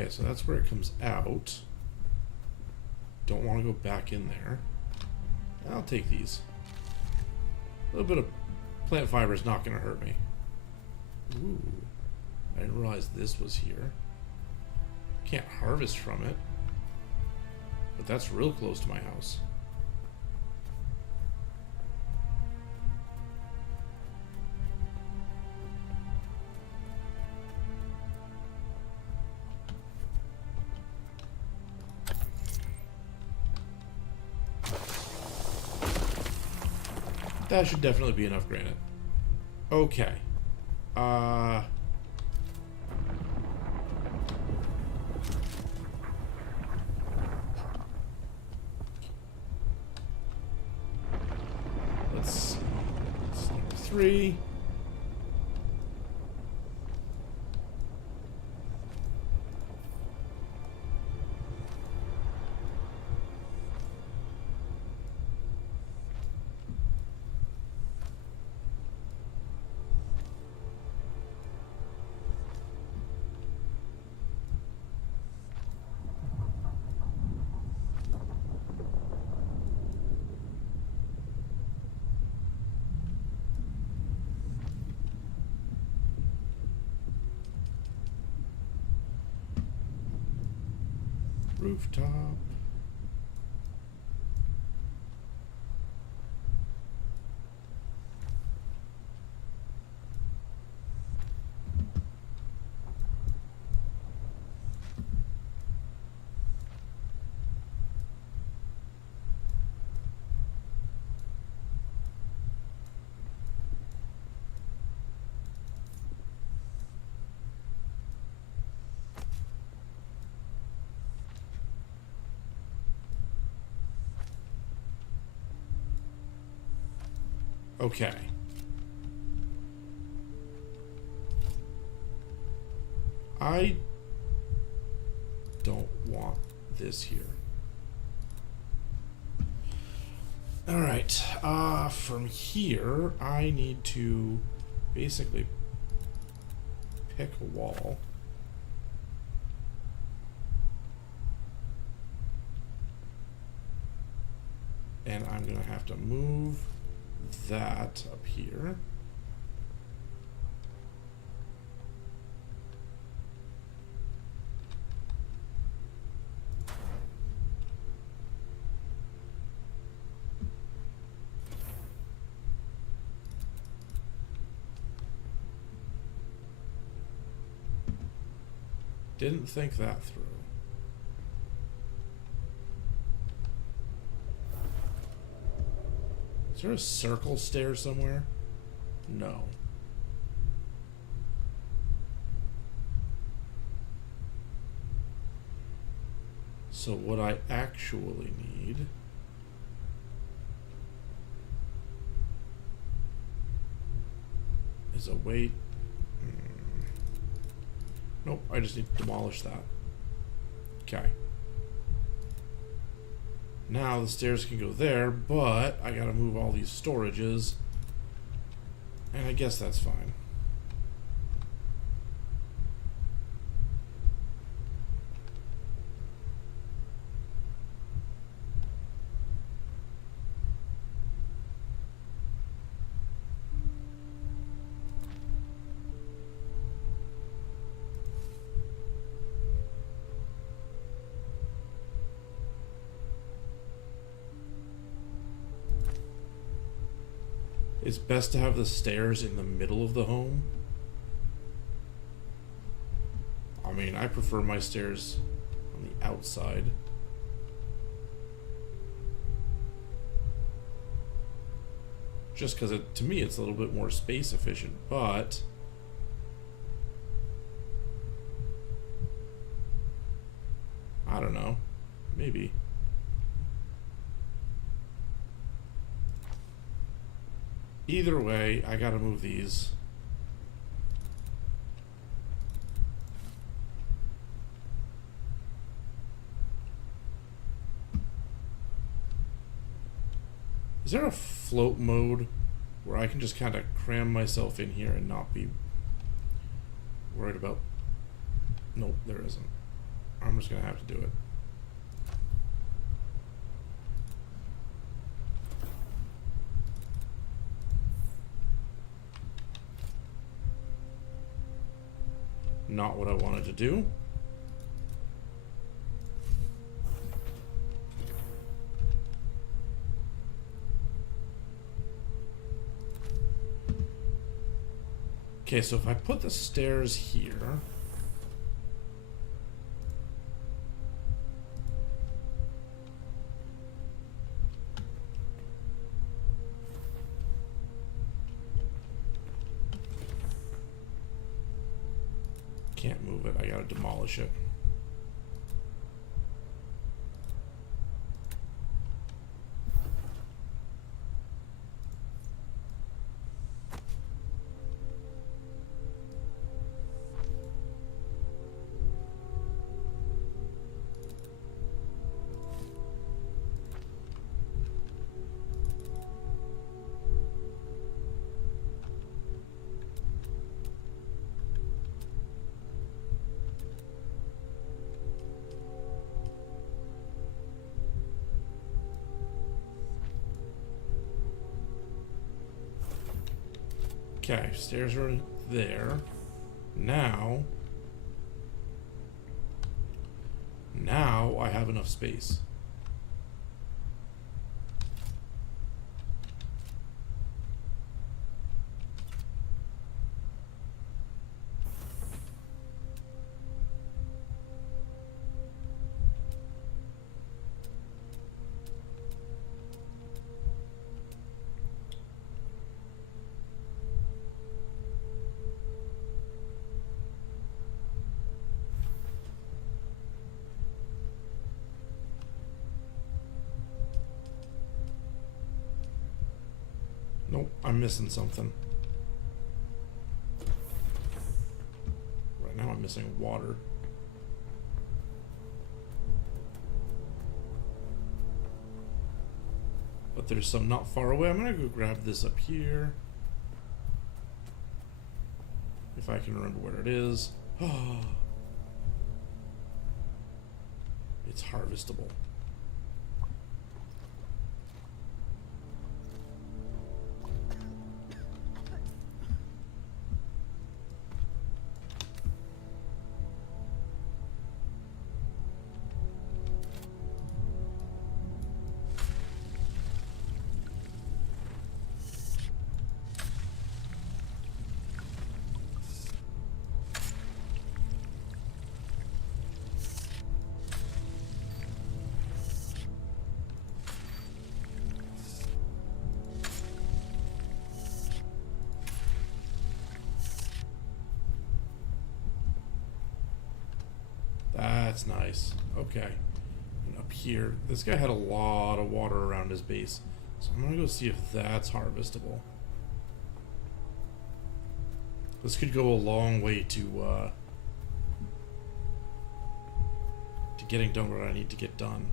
Okay, so that's where it comes out. Don't want to go back in there. I'll take these. A little bit of plant fiber is not going to hurt me. Ooh. I didn't realize this was here. Can't harvest from it. But that's real close to my house. That should definitely be enough granite. Okay. Let's see. That's number 3. Rooftop. Okay. I don't want this here. Alright, from here, I need to basically pick a wall. And I'm gonna have to move that up here. Didn't think that through. Is there a circle stair somewhere? No. So what I actually need is a way. Nope, I just need to demolish that. Okay. Now the stairs can go there, but I gotta move all these storages. And I guess that's fine. It's best to have the stairs in the middle of the home. I mean, I prefer my stairs on the outside. Just because to me it's a little bit more space efficient, but I don't know. Maybe. Either way, I gotta move these. Is there a float mode where I can just kind of cram myself in here and not be worried about... Nope, there isn't. I'm just gonna have to do it. not what I wanted to do. Okay, so if I put the stairs here... Can't move it, I gotta demolish it. Okay, stairs are there. Now I have enough space. Nope, I'm missing something. Right now I'm missing water. But there's some not far away. I'm gonna go grab this up here. If I can remember where it is. It's harvestable. That's nice. Okay. And up here, this guy had a lot of water around his base. So I'm gonna go see if that's harvestable. This could go a long way to getting done what I need to get done.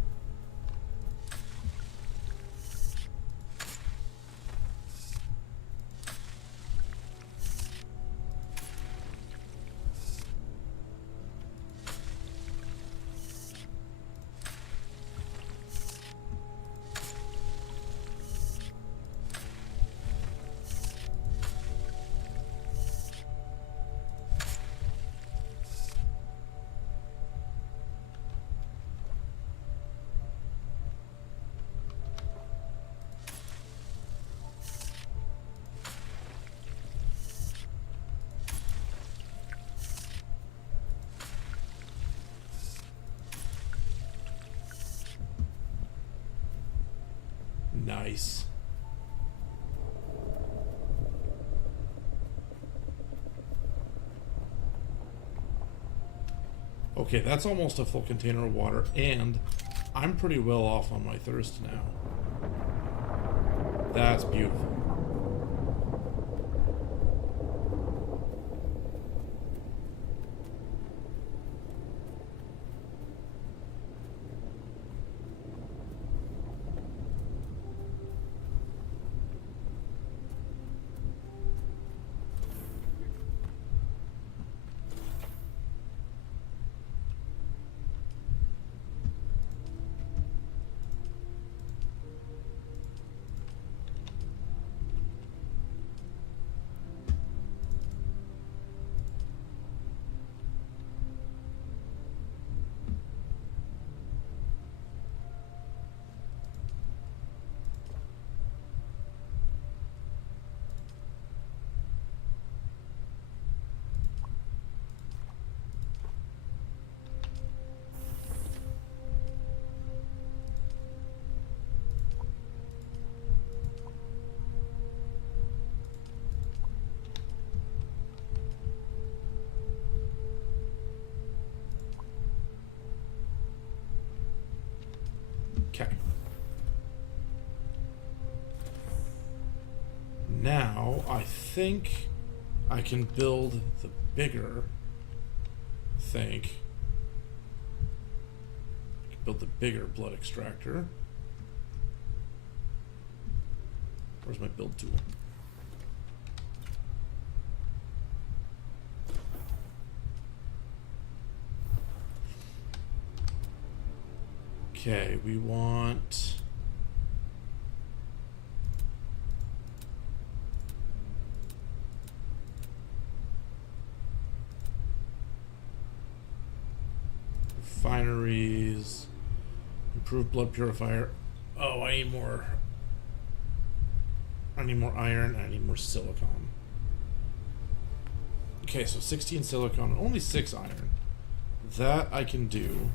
Nice. Okay, that's almost a full container of water, and I'm pretty well off on my thirst now. That's beautiful. Okay. Now, I think I can build the bigger thing. I can build the bigger blood extractor. Where's my build tool? Okay, we want... refineries, improved blood purifier. Oh, I need more. I need more iron. I need more silicon. Okay, so 16 silicon, only 6 iron. That I can do.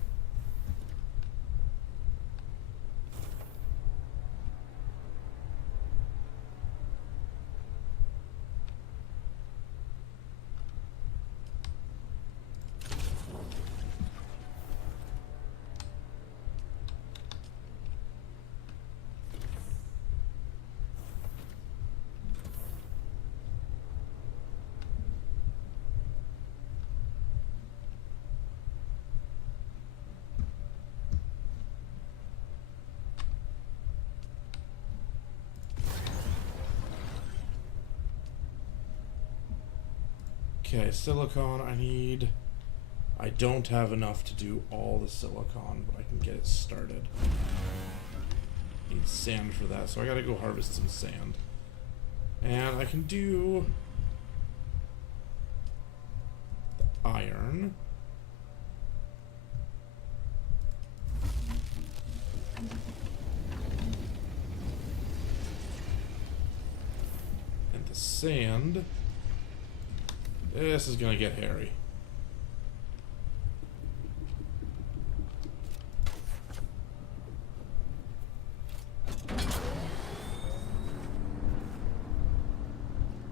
Okay, silicon I need. I don't have enough to do all the silicon, but I can get it started. Need sand for that, so I gotta go harvest some sand. And I can do the iron. And the sand. This is gonna get hairy.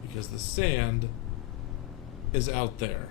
Because the sand is out there.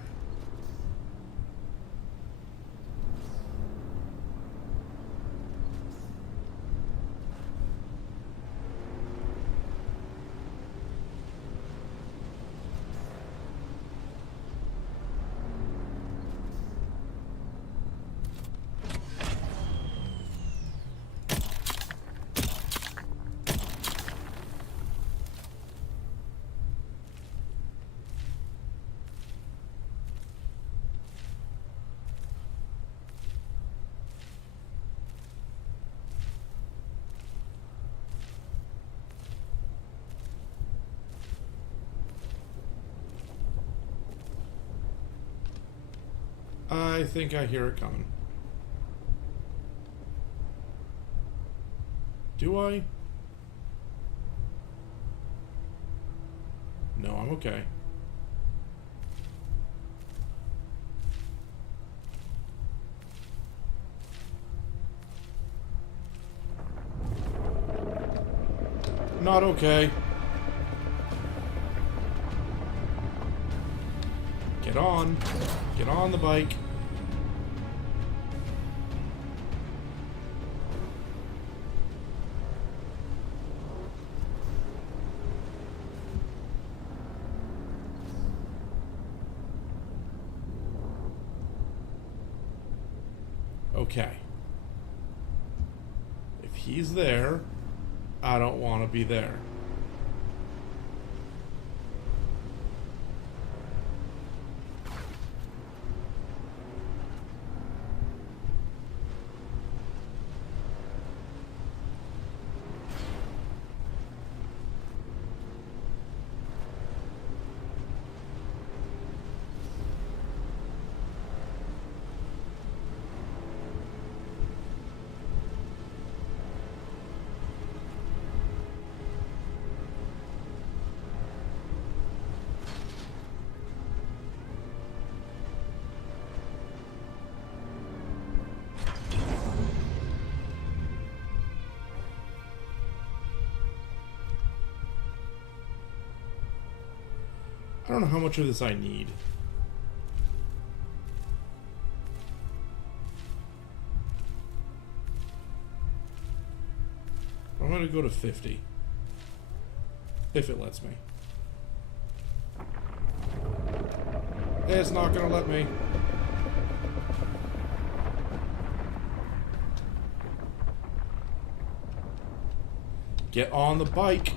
I think I hear it coming. Do I? No, I'm okay. Not okay. Get on. Get on the bike. Okay. If he's there, I don't want to be there. I don't know how much of this I need. gonna go to 50. If it lets me. It's not gonna let me. Get on the bike.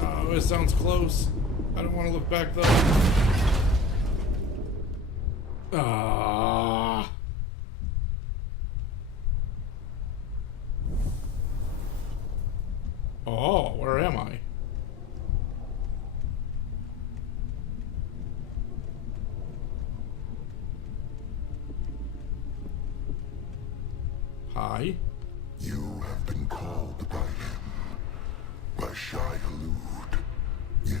Oh, it sounds close. I don't want to look back though. Ah. Oh, where am I? Hi. You have been called by him, by Shai-Hulud. Yet,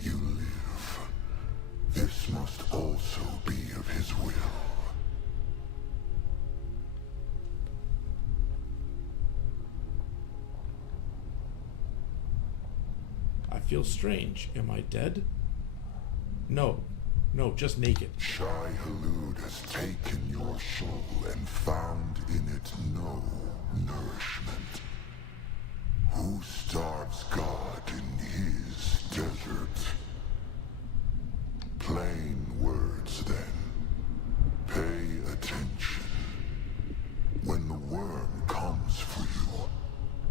you live. This must also be of his will. I feel strange. Am I dead? No. No, just naked. Shai-Hulud has taken your soul and found in it no nourishment. Who starves God in his desert? Plain words, then. Pay attention. When the worm comes for you,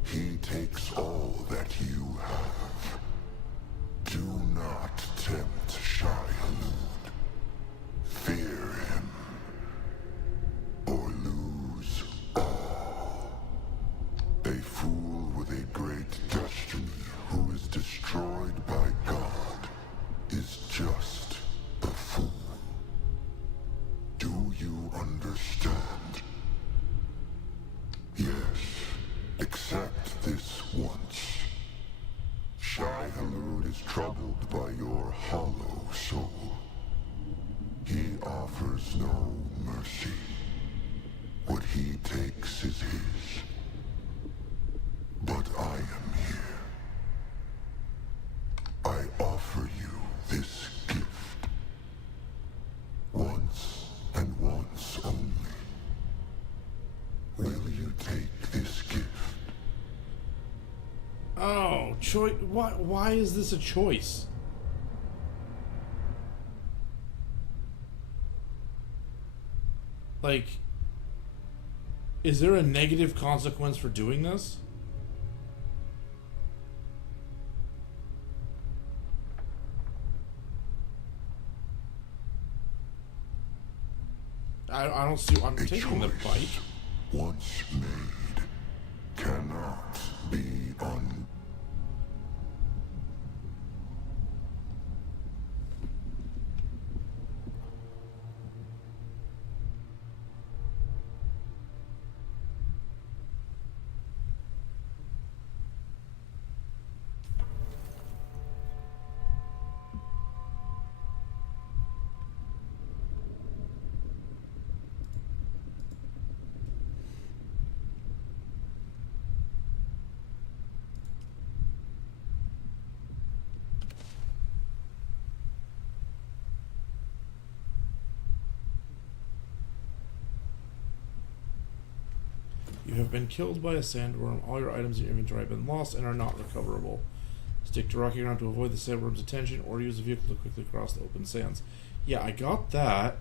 he takes all that you have. Do not tempt Shai-Hulud. Fear him, or lose all. A fool with a great destiny who is destroyed by God is just a fool. Do you understand? Yes, accept this once. Shai-Hulud is troubled by your hollow soul. He offers no mercy. What he takes is his. But I am here. I offer you this gift. Once and once only. Will you take this gift? Oh, choice. Why is this a choice? Like, is there a negative consequence for doing this? I don't see. I'm taking the bike. Once made, cannot be undone. You have been killed by a sandworm. All your items in your inventory have been lost and are not recoverable. Stick to rocky ground to avoid the sandworm's attention, or use the vehicle to quickly cross the open sands. Yeah, I got that.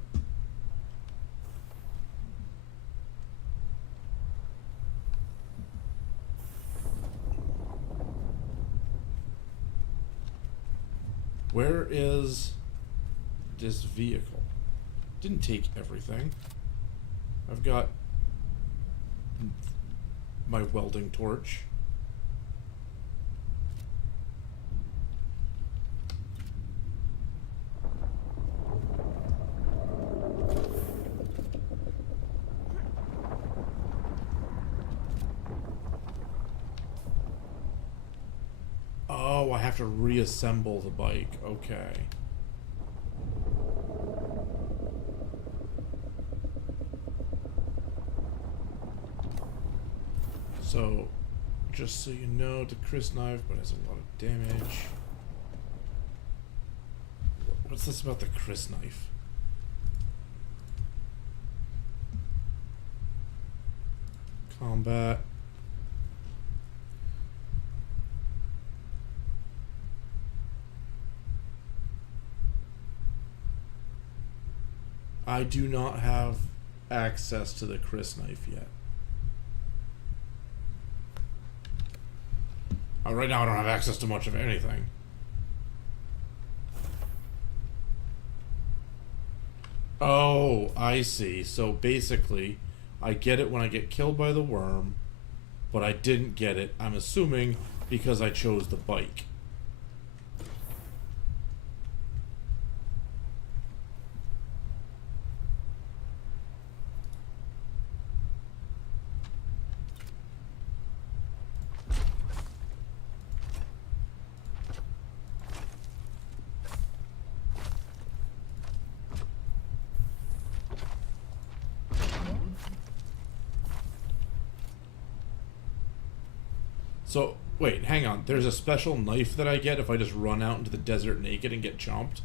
Where is this vehicle? Didn't take everything. I've got my welding torch. Oh, I have to reassemble the bike. Okay. So, just so you know, the Chris knife, but has a lot of damage. What's this about the Chris knife? Combat. I do not have access to the Chris knife yet. Right now I don't have access to much of anything. Oh, I see. So basically, I get it when I get killed by the worm, but I didn't get it, I'm assuming, because I chose the bike. So, wait, hang on. There's a special knife that I get if I just run out into the desert naked and get chomped?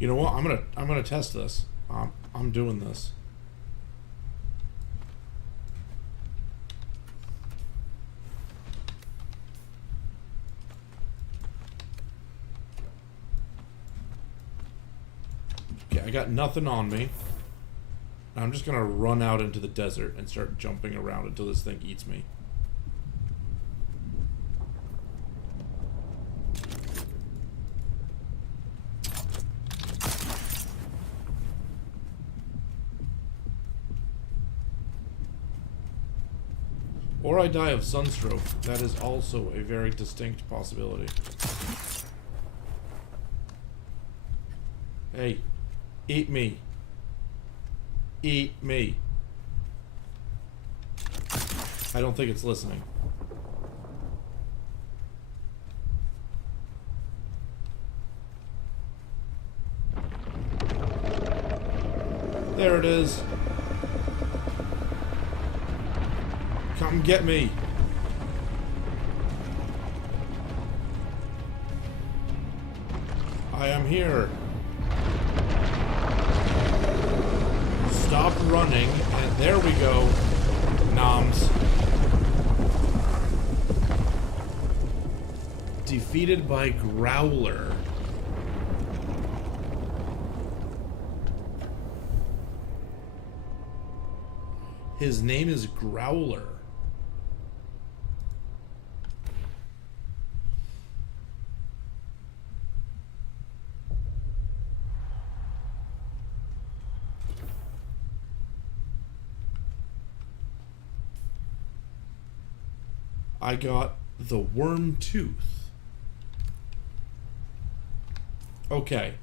You know what? I'm gonna test this. I'm doing this. Okay, I got nothing on me. I'm just gonna run out into the desert and start jumping around until this thing eats me. Or I die of sunstroke. That is also a very distinct possibility. Hey, eat me. Eat me. I don't think it's listening. There it is. Come get me. I am here. Stop running, and there we go. Noms. Defeated by Growler. His name is Growler. I got the worm tooth. Okay,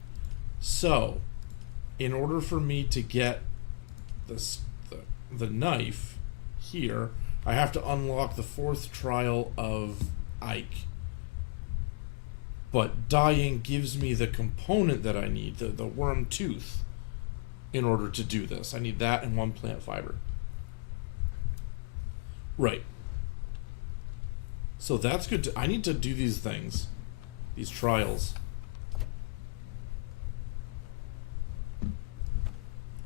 so in order for me to get this the knife here, I have to unlock the 4th trial of Ike. But dying gives me the component that I need, the worm tooth, in order to do this. I need that and 1 plant fiber. Right. So that's good. I need to do these things. These trials.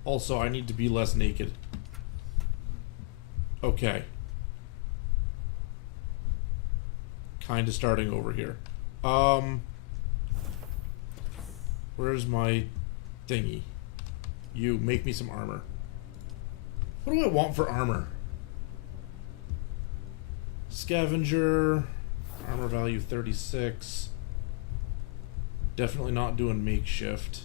Also, I need to be less naked. Okay. Kind of starting over here. Where's my thingy? You, make me some armor. What do I want for armor? Scavenger, armor value 36. Definitely not doing makeshift.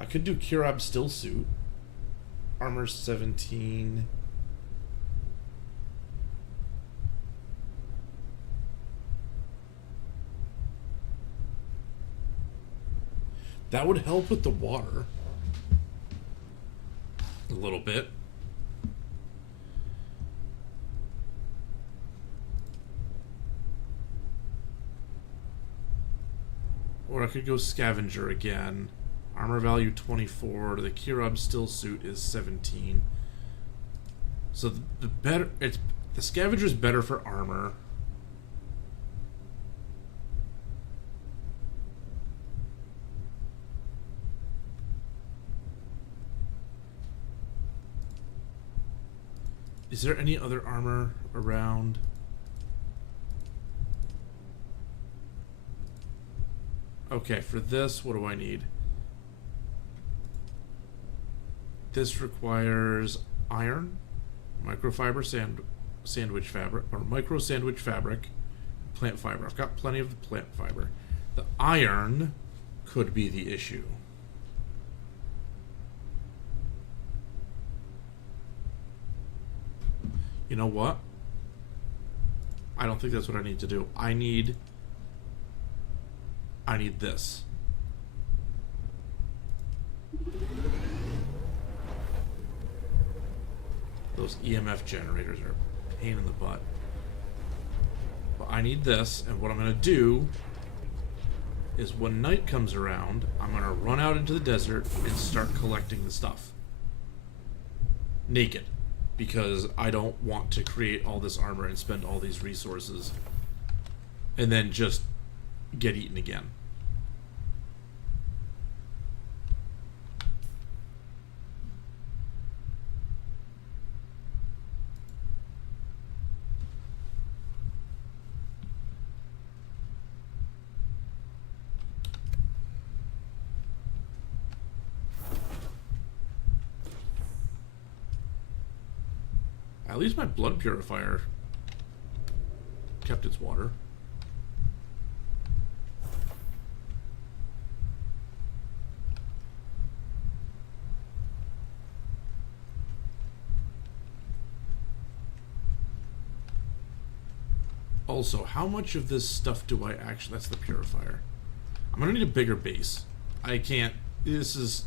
I could do Kirab still suit. Armor 17. That would help with the water. A little bit. Or I could go scavenger again. Armor value 24. The Kirab still suit is 17. So the better it's the scavenger's better for armor. Is there any other armor around? Okay, for this, what do I need? This requires iron, microfiber sandwich fabric, or micro sandwich fabric, plant fiber. I've got plenty of the plant fiber. The iron could be the issue. You know what? I don't think that's what I need to do. I need this. Those EMF generators are a pain in the butt. But I need this, and what I'm going to do is when night comes around, I'm going to run out into the desert and start collecting the stuff. Naked. Because I don't want to create all this armor and spend all these resources and then just get eaten again. At least my blood purifier kept its water. Also, how much of this stuff do I actually... That's the purifier. I'm gonna need a bigger base. I can't... This is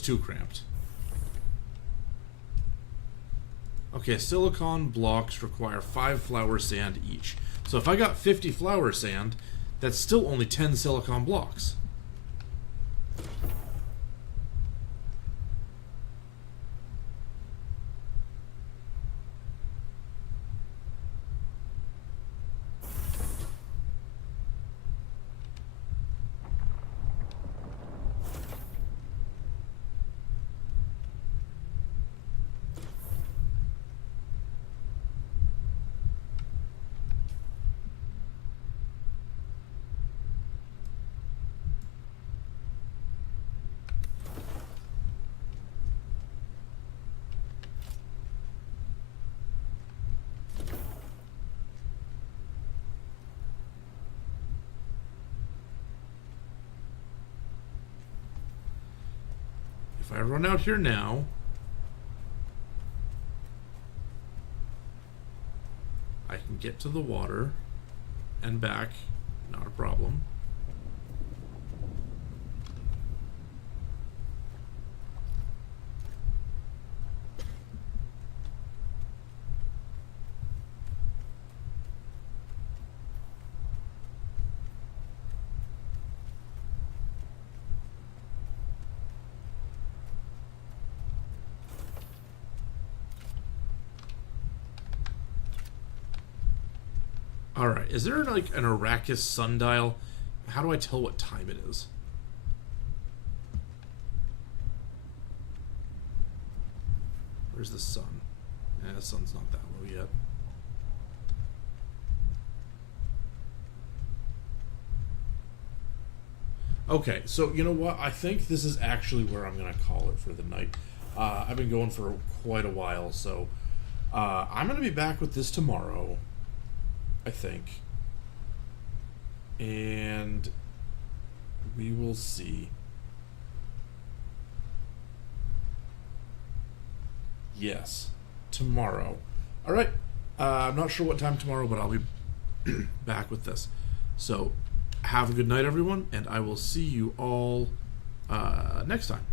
too cramped. Okay, silicon blocks require 5 flower sand each. So if I got 50 flower sand, that's still only 10 silicon blocks. If I run out here now, I can get to the water and back, not a problem. Alright, is there like an Arrakis sundial? How do I tell what time it is? Where's the sun? The sun's not that low yet. Okay, so you know what? I think this is actually where I'm going to call it for the night. I've been going for quite a while, so I'm going to be back with this tomorrow, I think. And we will see. Yes, tomorrow. All right. I'm not sure what time tomorrow, but I'll be back with this. So, have a good night, everyone, and I will see you all next time.